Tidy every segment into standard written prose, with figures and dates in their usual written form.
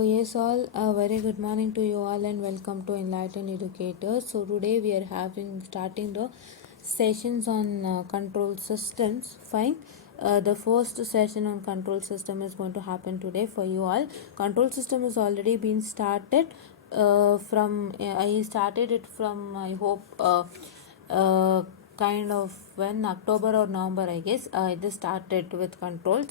Oh yes, all a very good morning to you all and welcome to Enlightened Educators. So today we are starting the sessions on control systems. Fine. The first session on control system is going to happen today for you all. Control system has already been started. From I started it from I hope. Uh, kind of when October or November, I guess. I just started with controls.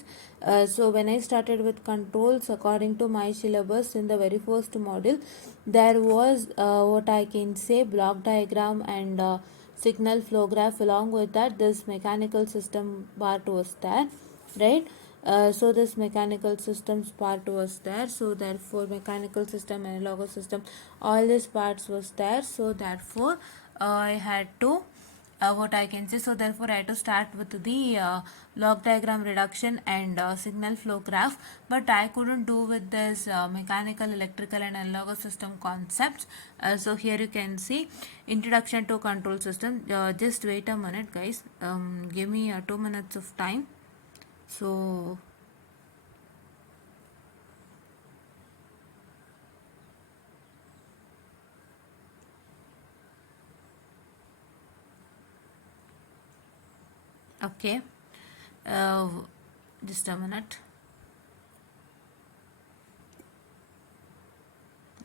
So when I started with controls, according to my syllabus in the very first module, there was what I can say block diagram and signal flow graph. Along with that, this mechanical system part was there, right? So this mechanical systems part was there, so therefore mechanical system, analogous system, all these parts was there, so therefore I had to what I can say. So therefore I had to start with the log diagram reduction and signal flow graph, but I couldn't do with this mechanical, electrical and analogous system concepts. So here you can see introduction to control system. Just wait a minute guys, give me 2 minutes of time. So okay, uh, just a minute,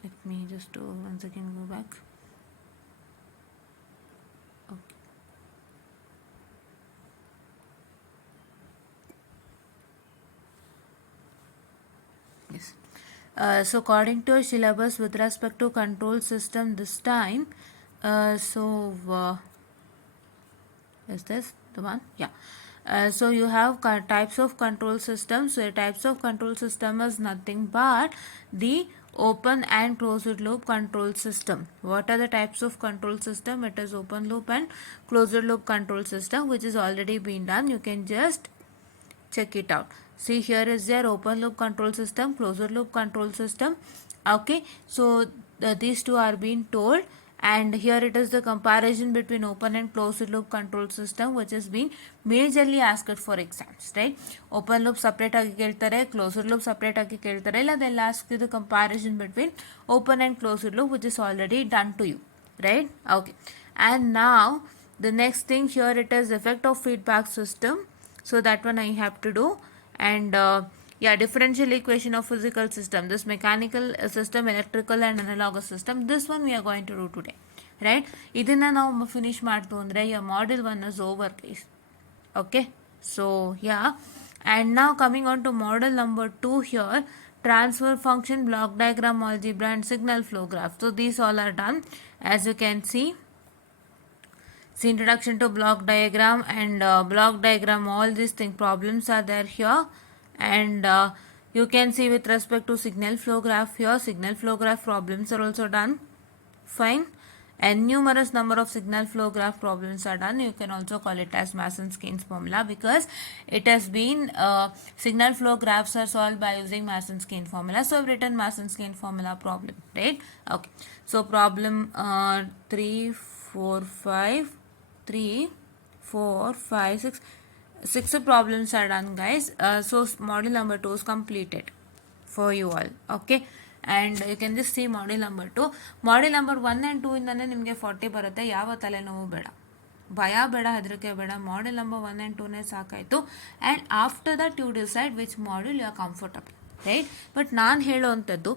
let me just once again go back. Okay. Yes. So according to syllabus with respect to control system this time, is this the one? Yeah. So you have types of control systems. So types of control system is nothing but the open and closed loop control system. What are the types of control system? It is open loop and closed loop control system, which is already been done. You can just check it out. See, here is their open loop control system, closed loop control system. Okay, so these two are being told, and here it is the comparison between open and closed loop control system, which is being majorly asked for exams, right? Open loop separate agi keltare, closed loop separate agi keltare, illa they'll ask you the comparison between open and closed loop, which is already done to you, right? Okay, and now the next thing here, it is effect of feedback system. So that one I have to do, and yeah, differential equation of physical system, this mechanical system, electrical and analogous system, this one we are going to do today, right? Idina now finish ಮಾಡ್ತು ಅಂದ್ರೆ your model 1 is over guys. Okay, so yeah, and now coming on to model number 2 here, transfer function, block diagram, algebra and signal flow graph. So these all are done, as you can see. See, introduction to block diagram and block diagram, all these problems are there here, and you can see with respect to signal flow graph here, signal flow graph problems are also done. Fine. And numerous number of signal flow graph problems are done. You can also call it as Mason-Skene's formula, because it has been signal flow graphs are solved by using Mason-Skene formula. So I've written Mason-Skene formula problem, right? Okay. So problem 3, 4, 5, 3, 4, 5, 6. 6 problems are done guys. So model number 2 is completed for you all. Okay, and you can just see model number 2. Model number 1 and 2 ಇಂದಾನೆ ನಿಮಗೆ 40 ಬರುತ್ತೆ. ಯಾವ ತಲೆನೋವು ಬೇಡ, ಭಯ ಬೇಡ, ಹೆದರಿಕೆ ಬೇಡ. ಮಾಡೆಲ್ ನಂಬರ್ 1 and 2ನೇ ಸಾಕಾಯಿತು. And after that you decide which module you are comfortable, right? But ನಾನು ಹೇಳೋವಂಥದ್ದು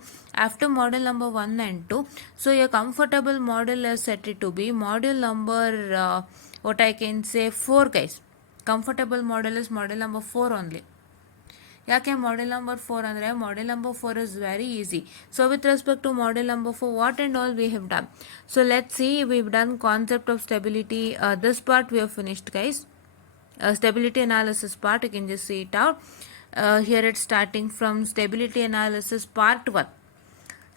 after model number 1 and 2, so your comfortable model is set it to be module number what I can say 4 guys. Comfortable model is model number 4 only. ಯಾಕೆ model number 4 ಅಂದರೆ model number 4 is very easy. So with respect to model number 4, what and all we have done? So let see, we have done concept of stability. This part we have finished guys. Stability analysis part, you can just see it out. Here it's starting from stability analysis part 1.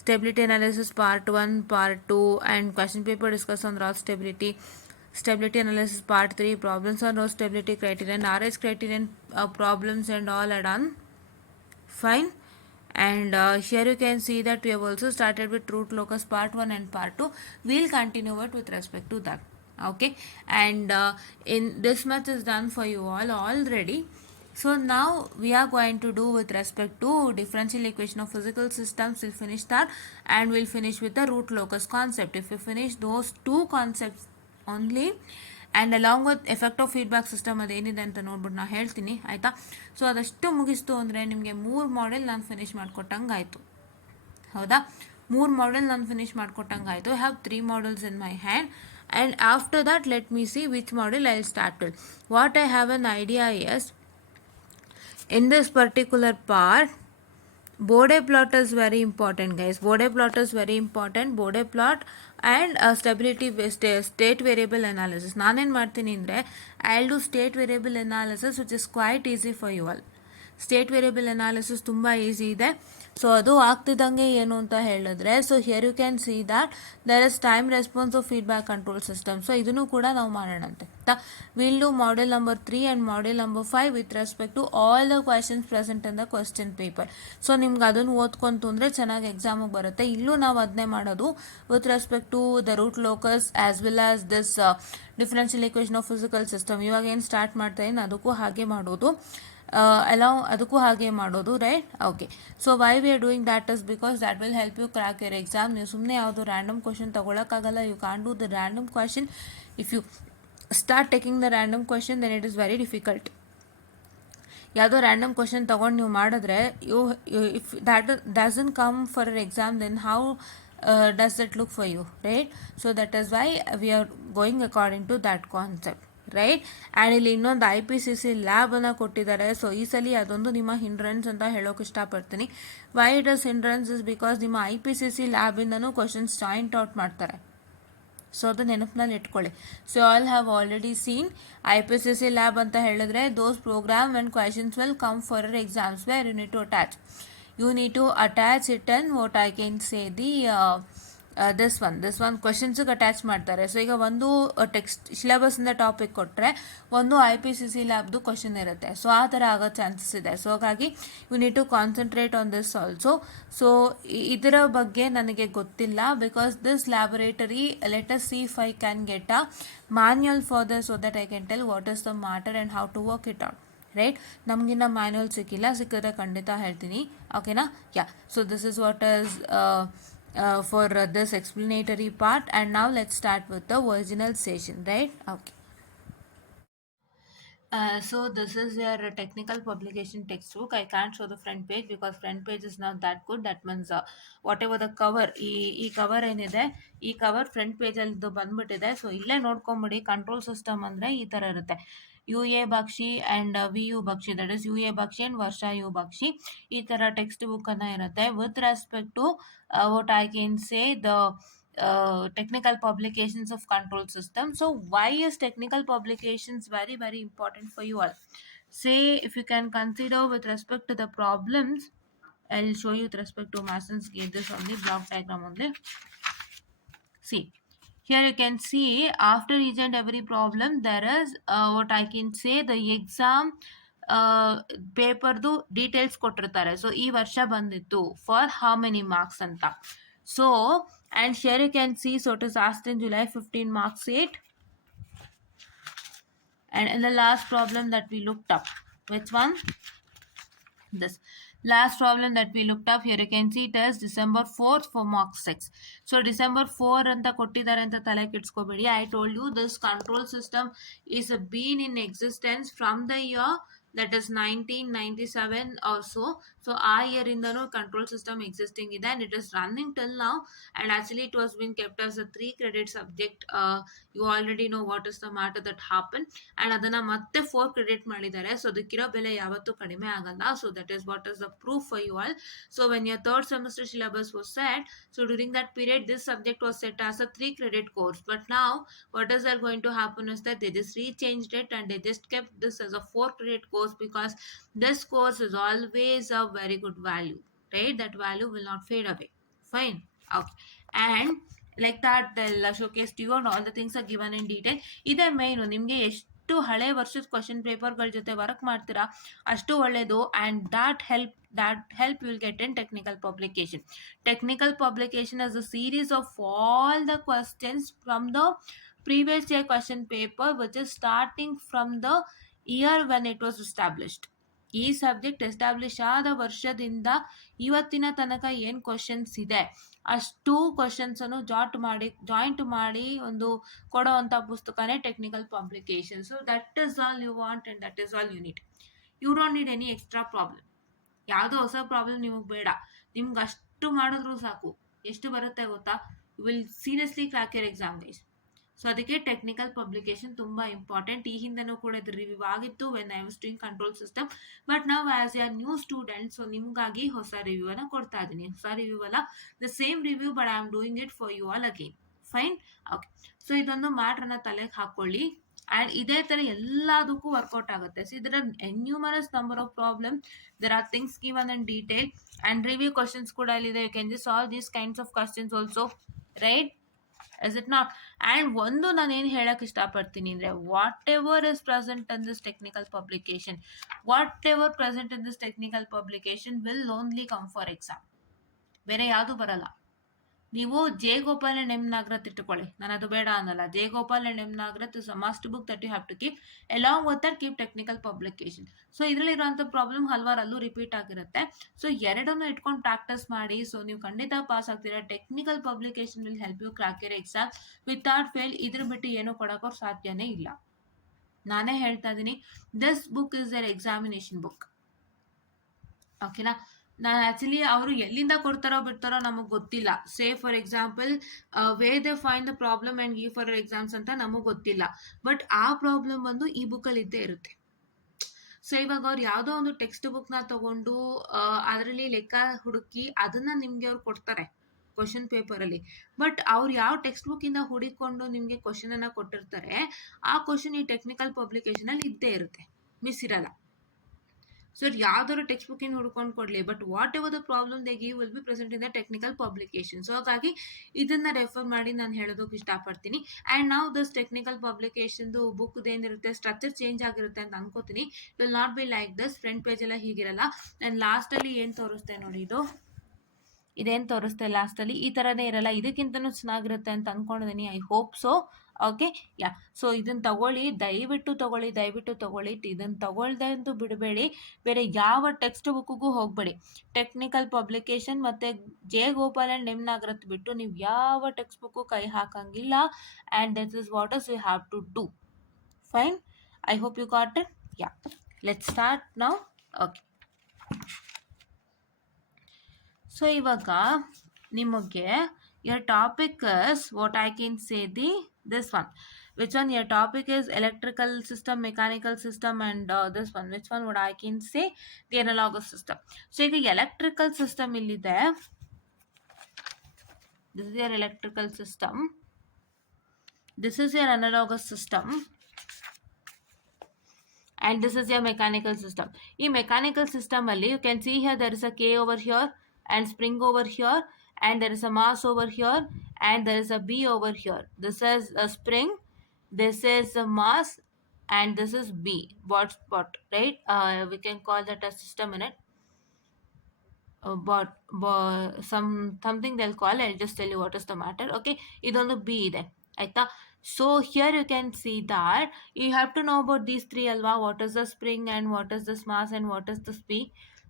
Stability analysis part 1, part 2, and question paper discuss on raw stability. Stability analysis part 3, problems on raw stability criterion, RH criterion problems and all are done. Fine. And here you can see that we have also started with root locus part 1 and part 2. We'll continue it with respect to that. Okay, and in this much is done for you all already. So now we are going to do with respect to differential equation of physical systems. We'll finish that, and we'll finish with the root locus concept. If we finish those two concepts only, and along with effect of feedback system ಅದೇನಿದೆ ಅಂತ ನೋಡ್ಬಿಟ್ಟು ನಾನು ಹೇಳ್ತೀನಿ ಆಯಿತಾ. So ಅದಷ್ಟು ಮುಗಿಸ್ತು ಅಂದರೆ ನಿಮಗೆ 3 model ನಾನು ಫಿನಿಶ್ ಮಾಡಿಕೊಟ್ಟಂಗೆ ಆಯಿತು. ಹೌದಾ, 3 ಮಾಡೆಲ್ ನಾನು ಫಿನಿಶ್ ಮಾಡಿಕೊಟ್ಟಂಗೆ ಆಯಿತು. I have 3 models in my hand. And after that let me see which model I will start with. What I have an idea is, in this particular part, Bode plot is very important, guys. Bode plot is very important. Bode plot and stability state variable analysis. ನಾನೇನು ಮಾಡ್ತೀನಿ ಅಂದರೆ, I'll do state variable analysis which is quite easy for you all. State variable analysis ತುಂಬ easy ಇದೆ. So ಅದು ಆಗ್ತಿದ್ದಂಗೆ ಏನು ಅಂತ ಹೇಳಿದ್ರೆ, so here you can see that there is time response of feedback control system. So ಇದನ್ನು ಕೂಡ ನಾವು ಮಾಡೋಣಂತೆ. Will do model number 3 and model number 5 with respect to all the questions present in the question paper. So ನಿಮ್ಗೆ ಅದನ್ನು ಓದ್ಕೊಂತು ಅಂದರೆ ಚೆನ್ನಾಗಿ ಎಕ್ಸಾಮಿಗೆ ಬರುತ್ತೆ. ಇಲ್ಲೂ ನಾವು ಅದನ್ನೇ ಮಾಡೋದು with respect to the root locus as well as this differential equation of physical system. ಇವಾಗ ಏನು ಸ್ಟಾರ್ಟ್ ಮಾಡ್ತಾ ಇದ್ದೀನಿ ಅದಕ್ಕೂ ಹಾಗೆ ಮಾಡೋದು, ಅದಕ್ಕೂ ಹಾಗೆ ಮಾಡೋದು, right? Okay. So why we are doing that is because that will help you crack your exam. ನೀವು ಸುಮ್ಮನೆ ಯಾವುದು ರ್ಯಾಂಡಮ್ ಕ್ವಶನ್ ತೊಗೊಳಕ್ಕಾಗಲ್ಲ. You can do the random question. If you start taking the random question then it is very difficult. ಯಾವುದೋ random question ತೊಗೊಂಡು ನೀವು ಮಾಡಿದ್ರೆ if that doesn't come for our exam, then how does that look for you, right? So that is Y we are going according to that concept, right? And ಇಲ್ಲಿ ಇನ್ನೊಂದು IPCC ಲ್ಯಾಬನ್ನು ಕೊಟ್ಟಿದ್ದಾರೆ. So ಈ ಸಲ ಅದೊಂದು ನಿಮ್ಮ ಹಿಂಡ್ರೆನ್ಸ್ ಅಂತ ಹೇಳೋಕೆ ಇಷ್ಟಪಡ್ತೀನಿ. Why it is hindrance is because ನಿಮ್ಮ IPCC ಲ್ಯಾಬಿಂದನೂ ಕ್ವಶನ್ಸ್ ಜಾಯಿಂಟ್ ಔಟ್ ಮಾಡ್ತಾರೆ. ಸೊ ಅದು ನೆನಪಿನಲ್ಲಿ ಇಟ್ಕೊಳ್ಳಿ. So all have already seen IPCC lab ಅಂತ ಹೇಳಿದ್ರೆ those program and questions will come for your exams where you need to attach. You need to attach it and what I can say the this one ಕ್ವಶನ್ಸಿಗೆ attach ಮಾಡ್ತಾರೆ. So ಈಗ ಒಂದು text ಸಿಲೆಬಸ್ಸಿಂದ topic ಕೊಟ್ಟರೆ ಒಂದು IPCC ಲ್ಯಾಬ್ದು question ಇರುತ್ತೆ. So ಆ ಥರ ಆಗೋ ಚಾನ್ಸಸ್ ಇದೆ. ಸೊ ಹಾಗಾಗಿ you need to concentrate on this also. So ಇದರ ಬಗ್ಗೆ ನನಗೆ ಗೊತ್ತಿಲ್ಲ because this laboratory, let us see if I can get a manual for this so that I can tell what is the matter and how to work it out, right? ನಮಗಿನ್ನ manual ಸಿಕ್ಕಿಲ್ಲ, ಸಿಕ್ಕಿದ್ರೆ ಖಂಡಿತ ಹೇಳ್ತೀನಿ, ಓಕೆನಾ? Yeah. So this is what is for this explanatory part, and now let's start with the original session, right? Okay. So this is your technical publication textbook. I can't show the front page because front page is not that good. That means whatever the cover, ಈ cover ಏನಿದೆ, ಈ cover front ಪೇಜಲ್ಲಿ ಬಂದ್ಬಿಟ್ಟಿದೆ. So ಇಲ್ಲೇ ನೋಡ್ಕೊಂಬಿಡಿ. Control system ಅಂದರೆ ಈ ಥರ ಇರುತ್ತೆ. UA Bakshi and VU Bakshi, that is UA Bakshi and Varsha U Bakshi, ಈ ಥರ ಟೆಕ್ಸ್ಟ್ ಬುಕ್ಕನ್ನು ಇರುತ್ತೆ. With respect to what I can say the technical publications of control system. So why is technical publications very very important for you all? Say if you can consider with respect to the problems, I'll show you with respect to Mason's gave this on the block diagram only. See, here you can see after each and every problem there is what I can say the exam ಪೇಪರ್ದು details ಕೊಟ್ಟಿರ್ತಾರೆ. So ಈ ವರ್ಷ ಬಂದಿತ್ತು for how many marks ಅಂತ. So and here you can see, so it is asked in July 15 marks 8. And in the last problem that we looked up, which one? This last problem that we looked up, here you can see it as December 4th for mark 6. So December 4 ಅಂತ ಕೊಟ್ಟಿದ್ದಾರೆ ಅಂತ ತಲೆ ಕೆಡಿಸ್ಕೋಬೇಡಿ. I told you this control system is been in existence from the year that is 1997 also. So ಆ year ಇಂದನೂ control system existing ಇದೆ and it is running till now. And actually it was been kept as a 3 credit subject. You already know what is the matter that happened. And ಅದನ್ನ ಮತ್ತೆ 4 credit ಮಾಡಿದ್ದಾರೆ. So ಅದಕ್ಕಿರೋ ಬೆಲೆ ಯಾವತ್ತೂ ಕಡಿಮೆ ಆಗಲ್ಲ. So that is what is the proof for you all. So when your third semester syllabus was set, so during that period this subject was set as a 3 credit course. But now what is there going to happen is that they just rechanged it and they just kept this as a 4 credit course because this course is always a very good value, right? That value will not fade away. Fine. Okay. And like that they'll showcase to you and all the things are given in detail. ಇದೆ main. ನಿಮಗೆ ಎಷ್ಟು ಹಳೆ ವರ್ಷದ question ಪೇಪರ್ಗಳ ಜೊತೆ work ಮಾಡ್ತೀರಾ ಅಷ್ಟು ಒಳ್ಳೆಯದು. And that help you will get in technical publication. Technical publication is a series of all the questions from the previous year question paper which is starting from the year when it was established. ಈ subject establish ಆದ ವರ್ಷದಿಂದ ಇವತ್ತಿನ ತನಕ ಏನು questions ಇದೆ ಅಷ್ಟು ಕ್ವಶನ್ಸನ್ನು joint ಮಾಡಿ ಒಂದು ಕೊಡೋವಂಥ ಪುಸ್ತಕನೇ technical publication. So that is all you want and that is all you need. You don't need any extra problem. ಯಾವುದೋ ಹೊಸ ಪ್ರಾಬ್ಲಮ್ ನಿಮಗೆ ಬೇಡ, ನಿಮ್ಗೆ ಅಷ್ಟು ಮಾಡಿದ್ರು ಸಾಕು. ಎಷ್ಟು ಬರುತ್ತೆ ಗೊತ್ತಾ? You will seriously crack your exam guys. So ಅದಕ್ಕೆ ಟೆಕ್ನಿಕಲ್ ಪಬ್ಲಿಕೇಶನ್ ತುಂಬ ಇಂಪಾರ್ಟೆಂಟ್. ಈ ಹಿಂದೆನೂ ಕೂಡ ಇದು ರಿವ್ಯೂ ಆಗಿತ್ತು when I was doing control system. But ನಾವು as a new student, so ನಿಮಗಾಗಿ ಹೊಸ ರಿವ್ಯೂ ಅನ್ನು ಕೊಡ್ತಾ ಇದ್ದೀನಿ. ಹೊಸ ರಿವ್ಯೂ ಅಲ್ಲ, the same review, but I am doing it for you all again. Fine, okay. So ಇದೊಂದು ಮ್ಯಾಟ್ರನ್ನ ತಲೆಗೆ ಹಾಕೊಳ್ಳಿ. ಆ್ಯಂಡ್ ಇದೇ ಥರ ಎಲ್ಲದಕ್ಕೂ ವರ್ಕೌಟ್ ಆಗುತ್ತೆ. ಸೊ ಇದರ numerous number of problem, there are things given in detail and review questions ಕೂಡ ಇಲ್ಲಿದೆ. You can just solve these kinds of questions also, right? Is it not? And ಒಂದು ನಾನು ಏನು ಹೇಳಕ್ಕೆ ಇಷ್ಟಪಡ್ತೀನಿ ಅಂದರೆ, whatever is present in this technical publication will only come for exam. ಬೇರೆ ಯಾವುದು ಬರಲ್ಲ. ನೀವು J Gopal and M Nagrath ಇಟ್ಟುಕೊಳ್ಳಿ, ನಾನು ಅದು ಬೇಡ ಅನ್ನಲ್ಲ. J Gopal and M ನಾಗರಥ್ is a must book that you have to keep. Along with that keep technical publication. So ಇದರಲ್ಲಿರುವಂಥ ಪ್ರಾಬ್ಲಮ್ ಹಲವಾರಲ್ಲೂ ರಿಪೀಟ್ ಆಗಿರುತ್ತೆ. ಸೊ ಎರಡನ್ನು ಇಟ್ಕೊಂಡು ಪ್ರಾಕ್ಟೀಸ್ ಮಾಡಿ. ಸೊ ನೀವು ಖಂಡಿತ ಪಾಸ್ ಆಗ್ತೀರಾ. Technical publication will help you crack your exam without fail. ಇದ್ರ ಬಿಟ್ಟು ಏನೂ ಕೊಡೋಕೆ ಸಾಧ್ಯನೇ ಇಲ್ಲ. ನಾನೇ ಹೇಳ್ತಾ ಇದ್ದೀನಿ, this book is the examination book. ಓಕೆನಾ? ನಾನು ಆ್ಯಕ್ಚುಲಿ ಅವರು ಎಲ್ಲಿಂದ ಕೊಡ್ತಾರೋ ಬಿಡ್ತಾರೋ ನಮಗೆ ಗೊತ್ತಿಲ್ಲ. Say for example way they find the problem and give for exams ಅಂತ ನಮಗೆ ಗೊತ್ತಿಲ್ಲ. ಬಟ್ ಆ ಪ್ರಾಬ್ಲಮ್ ಬಂದು ಈ ಬುಕ್ಕಲ್ಲಿ ಇದ್ದೇ ಇರುತ್ತೆ. ಸೊ ಇವಾಗ ಅವ್ರು ಯಾವುದೋ ಒಂದು ಟೆಕ್ಸ್ಟ್ ಬುಕ್ನ ತಗೊಂಡು ಅದರಲ್ಲಿ ಲೆಕ್ಕ ಹುಡುಕಿ ಅದನ್ನು ನಿಮಗೆ ಅವ್ರು ಕೊಡ್ತಾರೆ ಕ್ವಶನ್ ಪೇಪರಲ್ಲಿ. ಬಟ್ ಅವ್ರು ಯಾವ ಟೆಕ್ಸ್ಟ್ ಬುಕ್ಕಿಂದ ಹುಡುಕೊಂಡು ನಿಮಗೆ ಕ್ವಶನನ್ನು ಕೊಟ್ಟಿರ್ತಾರೆ, ಆ ಕ್ವಶನ್ ಈ ಟೆಕ್ನಿಕಲ್ ಪಬ್ಲಿಕೇಶನಲ್ಲಿ ಇದ್ದೇ ಇರುತ್ತೆ, ಮಿಸ್ ಇರಲ್ಲ. ಸೊ ಯಾವ್ದಾದ್ರು ಟೆಕ್ಸ್ಟ್ ಬುಕ್ಕಿಂದ ಹುಡ್ಕೊಂಡು ಕೊಡಲಿ, but what ever the problem they give will be present in the technical publication. So ಹಾಗಾಗಿ ಇದನ್ನು ರೆಫರ್ ಮಾಡಿ ನಾನು ಹೇಳೋದಕ್ಕೆ ಇಷ್ಟಪಡ್ತೀನಿ. ಆ್ಯಂಡ್ ನಾವು ದಿಸ್ ಟೆಕ್ನಿಕಲ್ ಪಬ್ಲಿಕೇಶನ್ದು ಬುಕ್ದು ಏನಿರುತ್ತೆ ಸ್ಟ್ರಕ್ಚರ್ ಚೇಂಜ್ ಆಗಿರುತ್ತೆ ಅಂತ ಅನ್ಕೋತೀನಿ. Will not be like this. Front ಪೇಜೆಲ್ಲ ಹೀಗಿರಲ್ಲ. ಆ್ಯಂಡ್ ಲಾಸ್ಟಲ್ಲಿ ಏನು ತೋರಿಸ್ತೆ ನೋಡಿ, ಇದೇನು ತೋರಿಸ್ತೆ ಲಾಸ್ಟಲ್ಲಿ ಈ ಥರನೇ ಇರಲ್ಲ. ಇದಕ್ಕಿಂತನೂ ಚೆನ್ನಾಗಿರುತ್ತೆ ಅಂತ ಅಂದ್ಕೊಂಡಿದ್ದೀನಿ. I hope so. Okay, yeah. So ಇದನ್ನು ತಗೊಳ್ಳಿ, ದಯವಿಟ್ಟು ತಗೊಳ್ಳಿ. ಇದನ್ನು ತಗೊಳ್ದೆ ಅಂತೂ ಬಿಡಬೇಡಿ. ಬೇರೆ ಯಾವ ಟೆಕ್ಸ್ಟ್ ಬುಕ್ಕಿಗೂ ಹೋಗಬೇಡಿ. ಟೆಕ್ನಿಕಲ್ ಪಬ್ಲಿಕೇಶನ್ ಮತ್ತು J Gopal and M Nagrath ಬಿಟ್ಟು ನೀವು ಯಾವ ಟೆಕ್ಸ್ಟ್ ಬುಕ್ಕು ಕೈ ಹಾಕಂಗಿಲ್ಲ. And this is what is you have to do. Fine, I hope you got it. Yeah, let's start now. Okay, so ಇವಾಗ ನಿಮಗೆ your topic is what I can say this one. Which one? Your topic is electrical system, mechanical system, and this one. Which one would I can say? The analogous system. So the electrical system illide. This is your electrical system. This is your analogous system. And this is your mechanical system. In mechanical system alli you can see here there is a K over here and spring over here, and there is a mass over here, and there is a B over here. This is a spring, this is a mass, and this is B. What, right? We can call that a system in it. But something they'll call. I'll just tell you what is the matter. Okay, idondu B ide aita. So here you can see that you have to know about these three alva. What is the spring, and what is this mass, and what is this B.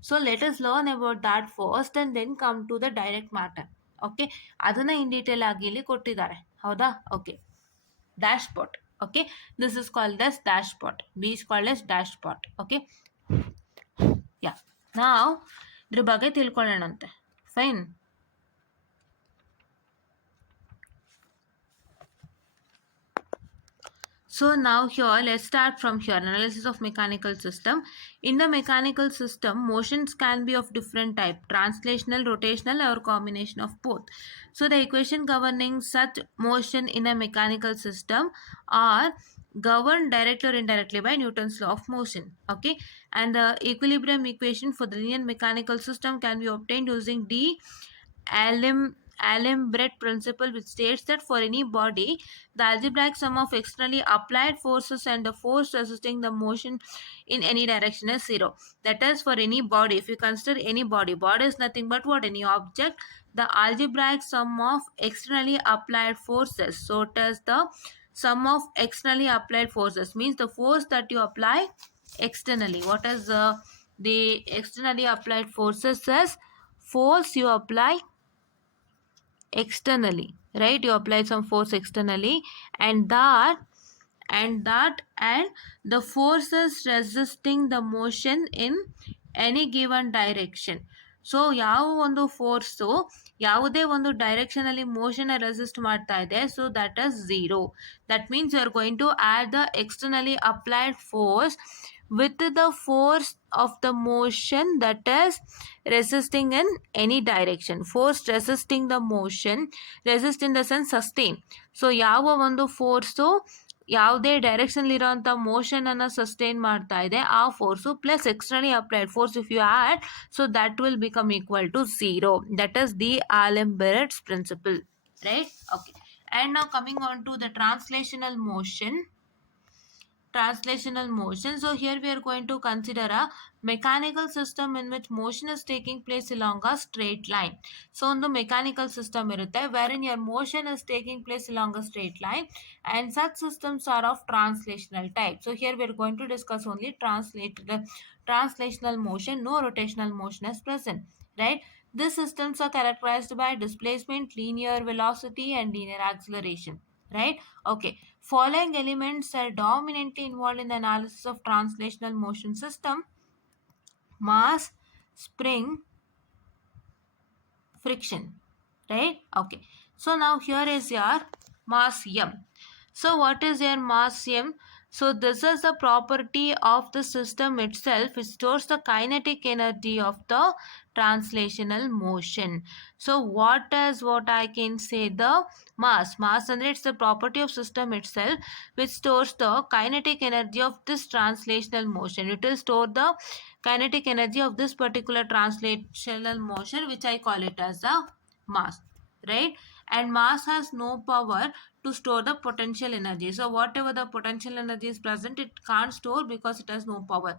So let us learn about that first and then come to the direct matter. Okay, ಅದನ್ನ in detail ಆಗಿ ಇಲ್ಲಿ ಕೊಟ್ಟಿದ್ದಾರೆ, ಹೌದಾ? Okay, dashpot. Okay, this is called as dashpot. B is called as dashpot. Okay, yeah. ನಾವು ಇದ್ರ ಬಗ್ಗೆ ತಿಳ್ಕೊಳ್ಳೋಣಂತೆ. Fine. So now here, let's start from here. Analysis of mechanical system. In the mechanical system, motions can be of different type: translational, rotational, or combination of both. So the equation governing such motion in a mechanical system are governed directly or indirectly by Newton's law of motion. Okay, and the equilibrium equation for the linear mechanical system can be obtained using D'Alembert principle, which states that for any body, the algebraic sum of externally applied forces and the force resisting the motion in any direction is 0. That is, for any body, if you consider any body is nothing but what? Any object. The algebraic sum of externally applied forces. So it is the sum of externally applied forces, means the force that you apply externally. What is the externally applied forces as force you apply externally, right? You apply some force externally, and and the forces resisting the motion in any given direction. So ಯಾವ ಒಂದು force ಯಾವುದೇ ಒಂದು direction ಅಲ್ಲಿ motion resist ಮಾಡ್ತಾ ಇದೆ, so that is zero. That means you are going to add the externally applied force with the force of the motion that is resisting in any direction. Force resisting the motion, resist in the sense sustain. So ಯಾವ ಒಂದು force ಯಾವುದೇ direction ಇರೋಂಥ motion ಅನ್ನು sustain ಮಾಡ್ತಾ ಇದೆ ಆ force plus externally applied force if you add, so that will become equal to zero. That is the D'Alembert's principle, right? Okay, and now coming on to the translational motion. So here we are going to consider a mechanical system in which motion is taking place along a straight line. So on the mechanical system irutte wherein your motion is taking place along a straight line, and such systems are of translational type. So here we are going to discuss only translational motion. No rotational motion is present, right? These systems are characterized by displacement, linear velocity and linear acceleration, right? Okay, following elements are dominantly involved in the analysis of translational motion system: mass, spring, friction, right? Okay, so now here is your mass m. So what is your mass m? So this is the property of the system itself, which stores the kinetic energy of the translational motion. So what I can say, the mass and it's the property of system itself which stores the kinetic energy of this translational motion. It will store the kinetic energy of this particular translational motion, which I call it as the mass, right? And mass has no power to store the potential energy. So whatever the potential energy is present, it can't store because it has no power,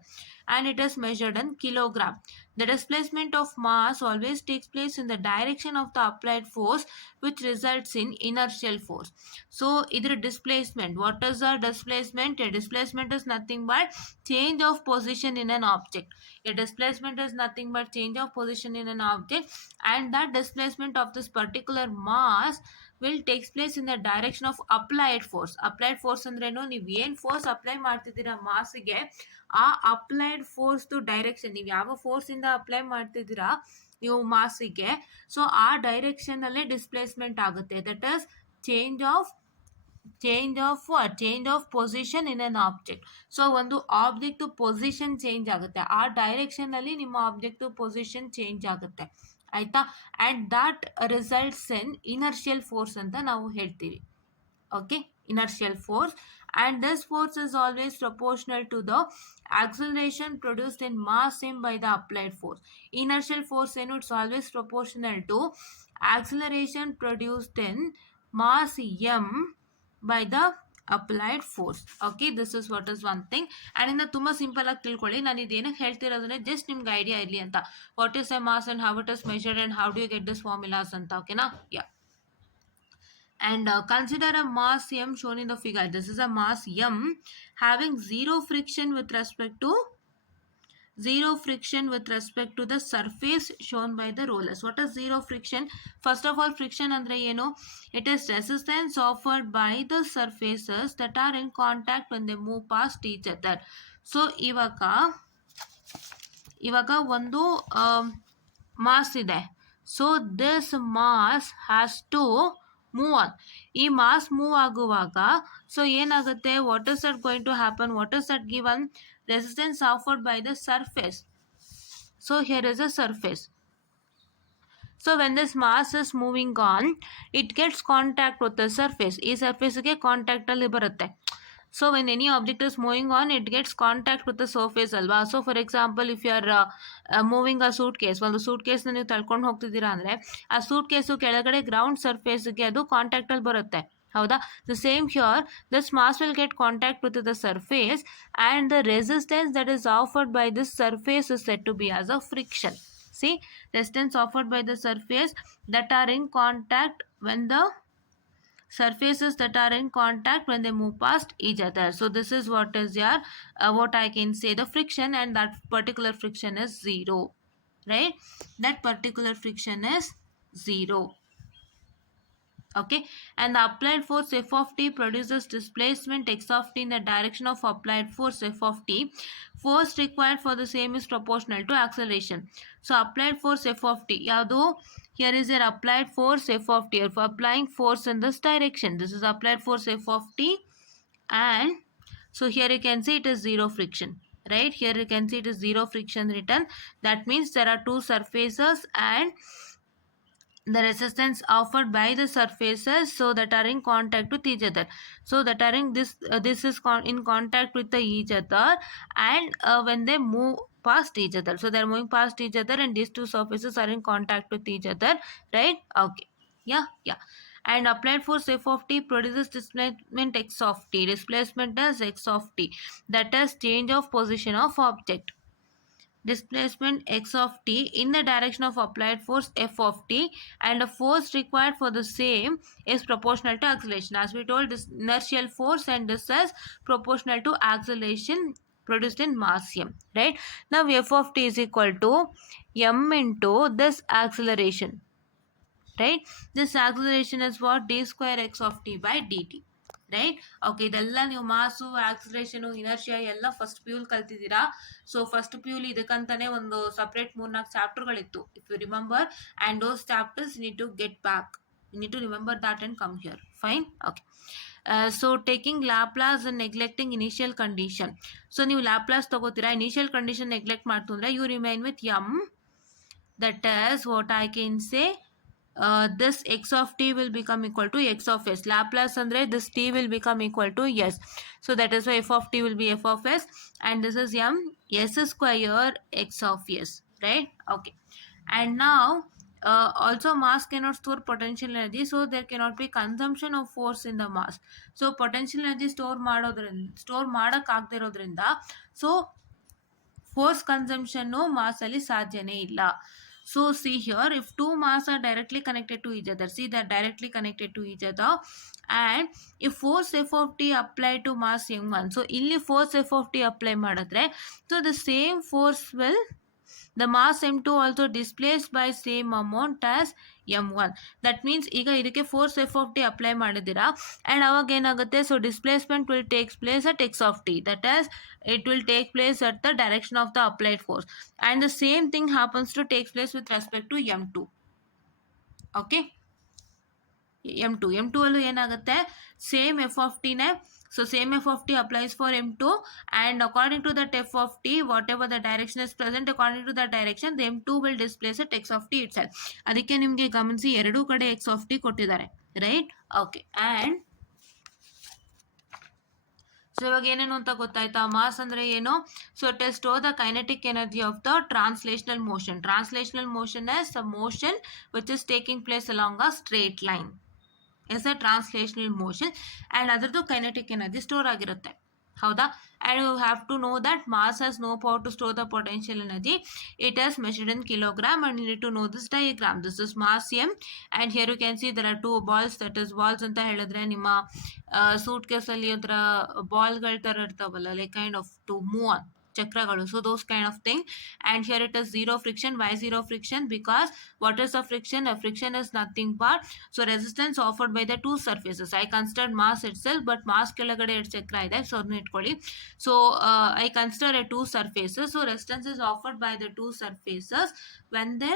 and it is measured in kilogram. The displacement of mass always takes place in the direction of the applied force, which results in inertial force. So either displacement, what is the displacement? A displacement is nothing but change of position in an object. A displacement is nothing but change of position in an object, and that displacement of this particular mass will takes place in the direction of applied force. Applied force ಅಂದ್ರೇನು? ನೀವು ಏನು force apply ಮಾಡ್ತಿದ್ದೀರಾ ಮಾಸಿಗೆ, ಆ applied ಫೋರ್ಸ್ದು direction, ನೀವು ಯಾವ ಫೋರ್ಸಿಂದ apply ಮಾಡ್ತಿದ್ದೀರಾ ನೀವು ಮಾಸಿಗೆ, so ಆ ಡೈರೆಕ್ಷನಲ್ಲೇ ಡಿಸ್ಪ್ಲೇಸ್ಮೆಂಟ್ ಆಗುತ್ತೆ. That is change of position in an object. So ಒಂದು ಆಬ್ಜೆಕ್ಟ್ ಪೊಸಿಷನ್ ಚೇಂಜ್ ಆಗುತ್ತೆ, ಆ ಡೈರೆಕ್ಷನ್ ಅಲ್ಲಿ ನಿಮ್ಮ ಆಬ್ಜೆಕ್ಟ್ ಪೊಸಿಷನ್ ಚೇಂಜ್ ಆಗುತ್ತೆ, ಆಯ್ತಾ? And that results in inertial force ಅಂತ ನಾವು ಹೇಳ್ತೀವಿ. Okay, inertial force, and this force is always proportional to the acceleration produced in mass m by the applied force. Inertial force ಏನು, it's always proportional to acceleration produced in mass m by the applied force. Okay, this is what is one thing. And ಇನ್ನು ತುಂಬ simple ಆಗಿ ತಿಳ್ಕೊಳ್ಳಿ, ನಾನು ಇದೇನಕ್ಕೆ ಹೇಳ್ತಿರೋದ್ರೆ just ನಿಮ್ಗೆ idea ಇರಲಿ ಅಂತ. What is a mass and how it is measured and how do you get this formulas ಅಂತ. ಓಕೆನಾ? Yeah. And consider a mass m shown in the figure. This is a mass m having zero friction with respect to the surface shown by the rollers. What is zero friction? First of all, friction andre eno? It is resistance offered by the surfaces that are in contact when they move past each other. So ivaga ಒಂದು mass ಇದೆ. So this mass has to move on. ಈ mass move ಆಗುವಾಗ so ಏನಾಗುತ್ತೆ, what is that going to happen? What is that given? Resistance offered by the surface. So here is a surface. So when this mass is moving on, it gets contact with the surface. ಈ ಸರ್ಫೇಸ್ಗೆ ಕಾಂಟ್ಯಾಕ್ಟಲ್ಲಿ ಬರುತ್ತೆ. So when any object is moving on, it gets contact with the surface ಅಲ್ವಾ? So for example, if you are moving a suitcase, ಒಂದು ಸೂಟ್ ಕೇಸ್ನ ನೀವು ತಳ್ಕೊಂಡು ಹೋಗ್ತಿದ್ದೀರಾ ಅಂದರೆ ಆ ಸೂಟ್ ಕೇಸು ಕೆಳಗಡೆ ಗ್ರೌಂಡ್ ಸರ್ಫೇಸ್ಗೆ ಅದು ಕಾಂಟ್ಯಾಕ್ಟಲ್ಲಿ ಬರುತ್ತೆ, ಹೌದಾ? The same here, this mass will get contact with the surface, and the resistance that is offered by this surface is said to be as a friction. See, resistance offered by the surface that are in contact when the surfaces that are in contact when they move past each other. So this is what is your what I can say the friction, and that particular friction is 0, right? That particular friction is 0. Okay, and the applied force F of t produces displacement x of t in the direction of applied force F of t. Force required for the same is proportional to acceleration. So applied force F of t, although here is your applied force F of t, if applying force in this direction, this is applied force F of t, and so here you can see it is 0 friction, right? Here you can see it is 0 friction written. That means there are two surfaces and the resistance offered by the surfaces so that are in contact with each other, so that are in this is in contact with the each other, and when they move past each other, so they're moving past each other and these two surfaces are in contact with each other, right? Okay, yeah. And applied force F of t produces displacement x of t. Displacement is x of t, that is change of position of object. Displacement x of t in the direction of applied force F of t, and the force required for the same is proportional to acceleration. As we told, this inertial force, and this is proportional to acceleration produced in mass m, right? Now F of t is equal to m into this acceleration, right? This acceleration is what? D square x of t by dt, right. Okay, ಇದೆಲ್ಲ ನೀವು mass, acceleration, inertia ಎಲ್ಲ first P ಯುಲ್ ಕಲ್ತಿದ್ದೀರಾ. So first P ಯುಲ್ ಇದಕ್ಕಂತಾನೆ ಒಂದು separate 3-4 ಚಾಪ್ಟರ್ಗಳಿತ್ತು, if you remember, and those chapters need to get back, need to remember that and come here. Fine, okay. So taking Laplace and neglecting initial condition. So ನೀವು Laplace ತಗೋತೀರಾ, initial condition neglect ಮಾಡ್ತು ಅಂದರೆ you remain with M, that is what I can say this x of t will become equal to x of s. Laplace andre this t will become equal to s. So that is why f of t will be f of s, and this is m s square x of s, right? Okay. And now also mass cannot store potential energy, so there cannot be consumption of force in the mass. So potential energy store ಮಾಡಕ್ ಆಗದೆ ಇರೋದ್ರಿಂದ so force consumption mass ಅಲ್ಲಿ ಸಾಧ್ಯನೇ ಇಲ್ಲ. So see here, if two mass are directly connected to each other, see they're directly connected to each other, and if force F of t apply to mass m1, so illi force F of t apply madadre, so the same force will, the mass m2 also displaced by same amount as m1. That means ಈಗ ಇದಕ್ಕೆ force F of t apply ಮಾಡಿದ್ದೀರಾ, and ಅವಾಗ ಏನಾಗುತ್ತೆ, so displacement will take place at x of t, that is it will take place at the direction of the applied force, and the same thing happens to take place with respect to m2. Okay, m2 ಅಲ್ಲೂ ಏನಾಗುತ್ತೆ, same F of ಟಿನೇ, so same f of t applies for m2, and according to that f of t, whatever the direction is present, according to that direction the m2 will displace at x of t itself. ಅದಕ್ಕೆ ನಿಮಗೆ ಗಮನಿಸಿ ಎರಡೂ ಕಡೆ x of t ಕೊಟ್ಟಿದ್ದಾರೆ, right? Okay, and so ಇವಾಗ ಏನೇನು ಅಂತ ಗೊತ್ತಾಯ್ತಾ? ಮಾಸ್ ಅಂದರೆ ಏನು? So it is store the kinetic energy of the translational motion. Translational motion is a motion which is taking place along a straight line. is a translational motion, and ಅದರದ್ದು kinetic energy store ಆಗಿರುತ್ತೆ, ಹೌದಾ? and you have to know that mass has no power to store the potential energy. It is measured in kilogram, and you need to know this diagram. This is mass m, and here you can see there are two balls, that is balls ಅಂತ ಹೇಳಿದ್ರೆ ನಿಮ್ಮ suit ಕೇಸಲ್ಲಿ ಒಂಥರ ಬಾಲ್ಗಳ ಥರ ಇರ್ತಾವಲ್ಲ, like kind of to move on, ಚಕ್ರಗಳು, so those kind of thing. And here it is zero friction. Why zero friction? Because what is the friction? A friction is nothing but so resistance offered by the two surfaces. I considered mass itself, but mass ಕೆಳಗಡೆ ಎರಡು ಚಕ್ರ ಇದೆ, so ಅದನ್ನ ಇಟ್ಕೊಳ್ಳಿ. So I consider a two surfaces, so resistance is offered by the two surfaces when they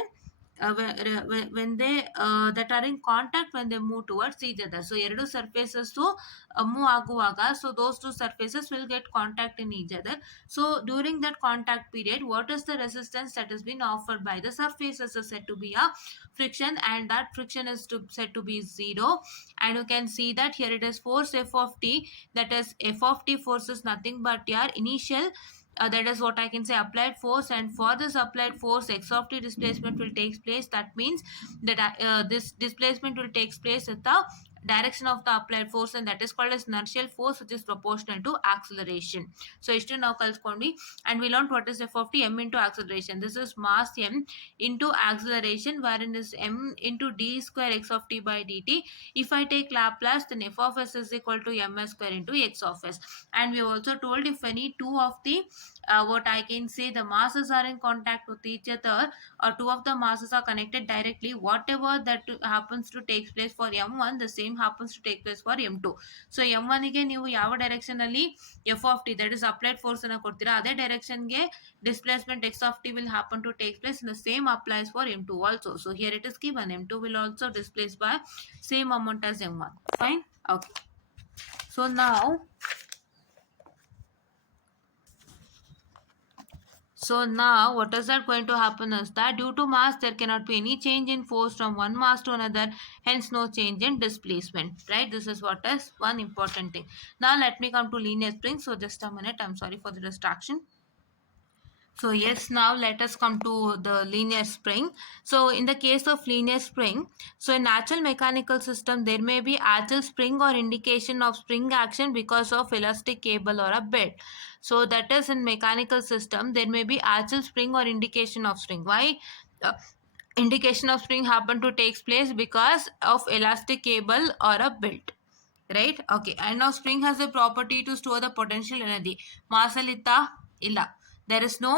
that are in contact when they move towards each other. So ಎರಡು surfaces move ಆಗುವಾಗ, so those two surfaces will get contact in each other. So during that contact period, what is the resistance that has been offered by the surfaces is said to be a friction, and that friction is said to be 0. And you can see that here it is force F of t, that is F of t force is nothing but your initial that is what I can say applied force, and for this applied force x of t displacement will take place. That means that this displacement will take place at the direction of the applied force, and that is called as inertial force, which is proportional to acceleration. So istu now kalskondi, and we learned what is f of t, m into acceleration. This is mass m into acceleration, wherein is m into d square x of t by dt. If I take Laplace, then f of s is equal to ms square into x of s. And we have also told, if any two of the what I can say, the masses are in contact with each other, or two of the masses are connected directly, whatever that happens to take place for m1, the same happens to take place for m2. So m1 ಗೆ ನೀವು ಯಾವ direction ಅಲ್ಲಿ f of t, that is applied force ಅನ್ನು ಕೊಡ್ತೀರಾ, ಅದೇ direction ಗೆ displacement x of t will happen to take place, and the same applies for m2 also. So here it is given m2 will also displace by same amount as m1. Fine. Okay. So now what is that going to happen is that due to mass there cannot be any change in force from one mass to another, hence no change in displacement, right? This is what is one important thing. Now let me come to linear spring. So just a minute, I'm sorry for the distraction. So yes, now let us come to the linear spring. So in the case of linear spring, so in natural mechanical system, there may be actual spring or indication of spring action because of elastic cable or a bed. So that is in mechanical system, there may be actual spring or indication of spring. Why? Indication of spring happen to takes place because of elastic cable or a belt. Right? Okay. And now spring has the property to store the potential energy. Mass alitta illa. There is no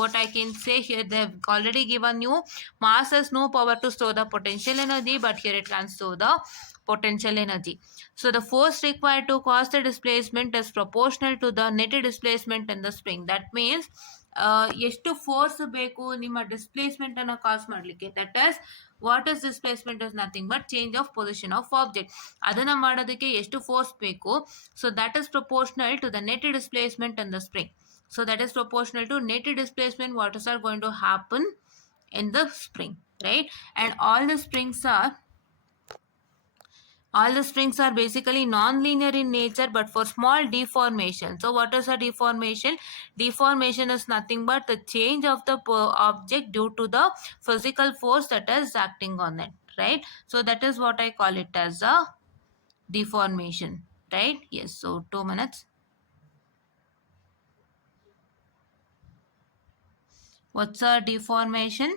what I can say here, they have already given you mass has no power to store the potential energy, but here it can store the potential energy. So the force required to cause the displacement is proportional to the net displacement in the spring. That means ಎಷ್ಟು force ಬೇಕು ನಿಮ್ಮ displacement ಅನ್ನು cause ಮಾಡಲಿಕ್ಕೆ, that is what is displacement is nothing but change of position of object. ಅದನ್ನು ಮಾಡೋದಕ್ಕೆ ಎಷ್ಟು force ಬೇಕು, so that is proportional to the net displacement in the spring. So that is proportional to net displacement what is are going to happen in the spring, right? And all the springs are basically non-linear in nature, but for small deformation. So what is a deformation? Deformation is nothing but the change of the object due to the physical force that is acting on it, right? So that is what I call it as a deformation, right? Yes. So 2 minutes. What's a deformation?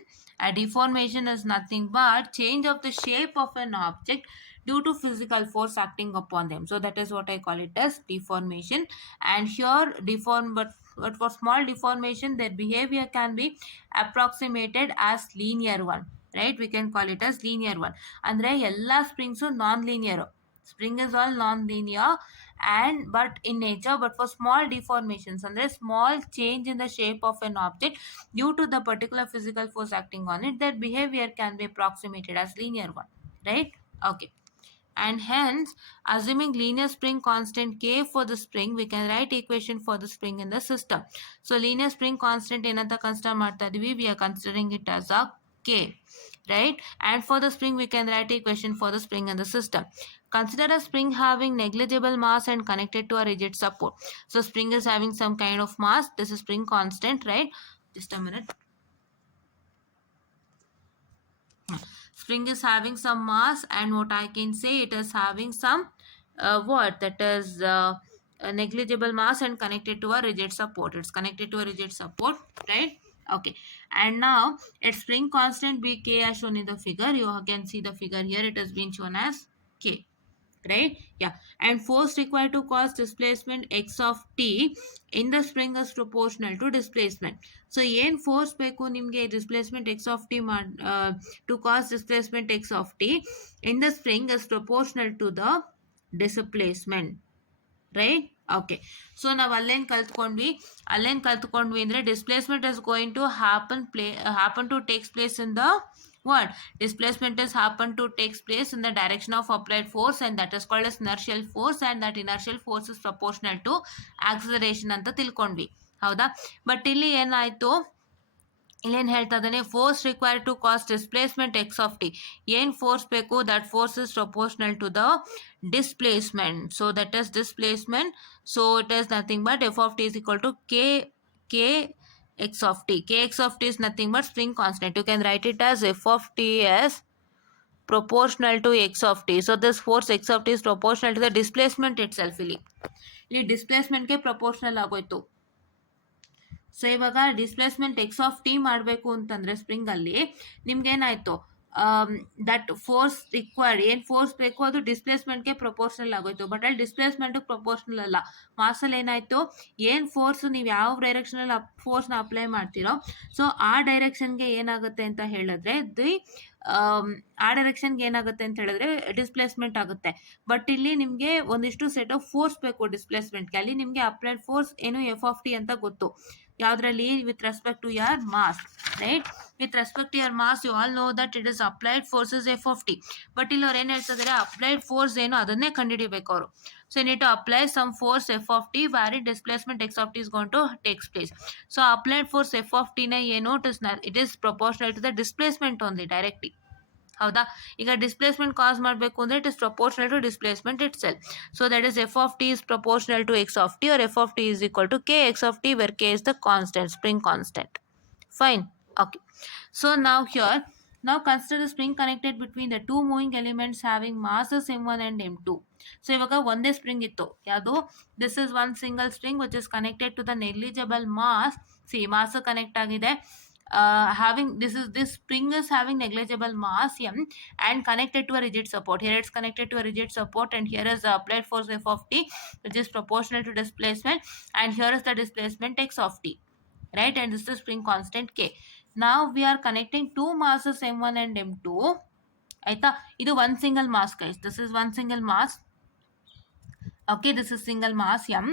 A deformation is nothing but change of the shape of an object due to physical force acting upon them. So that is what I call it as deformation. And here but for small deformation, their behavior can be approximated as linear one, right? We can call it as linear one. Andre ella springs non-linear. Spring is all non-linear and but in nature, but for small deformations and a small change in the shape of an object due to the particular physical force acting on it, their behavior can be approximated as linear one, right? Okay. And hence, assuming linear spring constant k for the spring, we can write equation for the spring in the system. So linear spring constant ಏನಂತ consider ಮಾಡ್ತಾ ಇದೀವಿ, we are considering it as a k, right? And for the spring we can write equation for the spring in the system. Consider a spring having negligible mass and connected to a rigid support. So spring is having some kind of mass. This is spring constant, right? Just a minute. Spring is having some mass, and what I can say, it is having some a negligible mass and connected to a rigid support. It's connected to a rigid support, right? Okay. And now its spring constant be k as shown in the figure. You can see the figure here. It has been shown as k. Right? Yeah. And force required to cause displacement x of t in the spring is proportional to displacement. So ಏನ್ force ಬೇಕು ನಿಮಗೆ displacement x of t to cause displacement x of t in the spring is proportional to the displacement, right? Okay. So ನಾವು ಅಲ್ಲೇನು ಕಲ್ತ್ಕೊಂಡ್ವಿ ಅಂದರೆ displacement is going to happen to takes place in the what? Displacement is happen to takes place in the direction of applied force, and that is called as inertial force, and that inertial force is proportional to acceleration ಅಂತ ತಿಳ್ಕೊಂಡ್ವಿ, ಹೌದಾ? But ಇಲ್ಲಿ ಏನಾಯಿತು, ಇಲ್ಲೇನು ಹೇಳ್ತಾ ಇದ್ದಾನೆ, force required to cause displacement x of T. ಏನು force ಬೇಕು, that force is proportional to the displacement. So that is displacement. So it is nothing but f of t is equal to k x of t. Kx of t is nothing but spring constant. You can write it as f of t as proportional to x of t. So this force x of t is proportional to the displacement itself. ಇಲ್ಲಿ ಡಿಸ್ಪ್ಲೇಸ್ಮೆಂಟ್ಗೆ proportional ಆಗೋಯ್ತು. So ಇವಾಗ displacement x of T ಮಾಡಬೇಕು ಅಂತಂದರೆ ಸ್ಪ್ರಿಂಗಲ್ಲಿ ನಿಮ್ಗೇನಾಯಿತು, that force required, ಏನು force ಬೇಕು ಅದು ಡಿಸ್ಪ್ಲೇಸ್ಮೆಂಟ್ಗೆ proportional ಆಗೋಯ್ತು. But ಅಲ್ಲಿ ಡಿಸ್ಪ್ಲೇಸ್ಮೆಂಟ್ಗೆ ಪ್ರಪೋರ್ಷನಲ್ ಅಲ್ಲ. ಮಾಸಲ್ಲಿ ಏನಾಯಿತು, ಏನು ಫೋರ್ಸ್ ನೀವು ಯಾವ ಡೈರೆಕ್ಷನಲ್ಲಿ ಫೋರ್ಸ್ನ ಅಪ್ಲೈ ಮಾಡ್ತೀರೋ ಸೊ ಆ ಡೈರೆಕ್ಷನ್ಗೆ ಏನಾಗುತ್ತೆ ಅಂತ ಹೇಳಿದ್ರೆ ಆ ಡೈರೆಕ್ಷನ್ಗೆ ಏನಾಗುತ್ತೆ ಅಂತ ಹೇಳಿದ್ರೆ ಡಿಸ್ಪ್ಲೇಸ್ಮೆಂಟ್ ಆಗುತ್ತೆ. ಬಟ್ ಇಲ್ಲಿ ನಿಮಗೆ ಒಂದಿಷ್ಟು ಸೆಟ್ ಆಫ್ ಫೋರ್ಸ್ ಬೇಕು ಡಿಸ್ಪ್ಲೇಸ್ಮೆಂಟ್ಗೆ. ಅಲ್ಲಿ ನಿಮಗೆ ಅಪ್ಲೈಡ್ ಫೋರ್ಸ್ ಏನು ಎಫ್ ಆಫ್ ಟಿ ಅಂತ ಗೊತ್ತು. ಯಾವುದ್ರಲ್ಲಿ? With respect to your mass, right? With respect to your mass you all know that it is applied forces f of t. But ಇಲ್ಲಿ ಅವ್ರು ಏನು ಹೇಳ್ತಿದ್ದಾರೆ, ಅಪ್ಲೈಡ್ ಫೋರ್ಸ್ ಏನು ಅದನ್ನೇ ಕಂಡುಹಿಡಿಬೇಕು ಅವರು. So you need to apply some force f of t wherein displacement x of t is going to takes place. So applied force f of t ನ ಏನು, it is proportional to the displacement only directly. ಹೌದಾ? ಈಗ displacement cause ಮಾಡಬೇಕು ಅಂದರೆ it is proportional to displacement itself. So that is f of t is proportional to x of t, or f of t is equal to k x of t, where k is the constant, spring constant. Fine. Okay. So now here, now consider the spring connected between the two moving elements having masses m1 and m2. So ಇವಾಗ ಒಂದೇ spring ಇತ್ತು, ಯಾವುದು? This is one single spring which is connected to the negligible mass. Mass connect ಆಗಿದೆ. This spring is having negligible mass m and connected to a rigid support. Here it's connected to a rigid support, and here is the applied force f of t which is proportional to displacement, and here is the displacement x of t. Right? And this is the spring constant k. Now we are connecting two masses m1 and m2. Aita, idu one single mass, guys. This is one single mass. Okay, this is single mass m,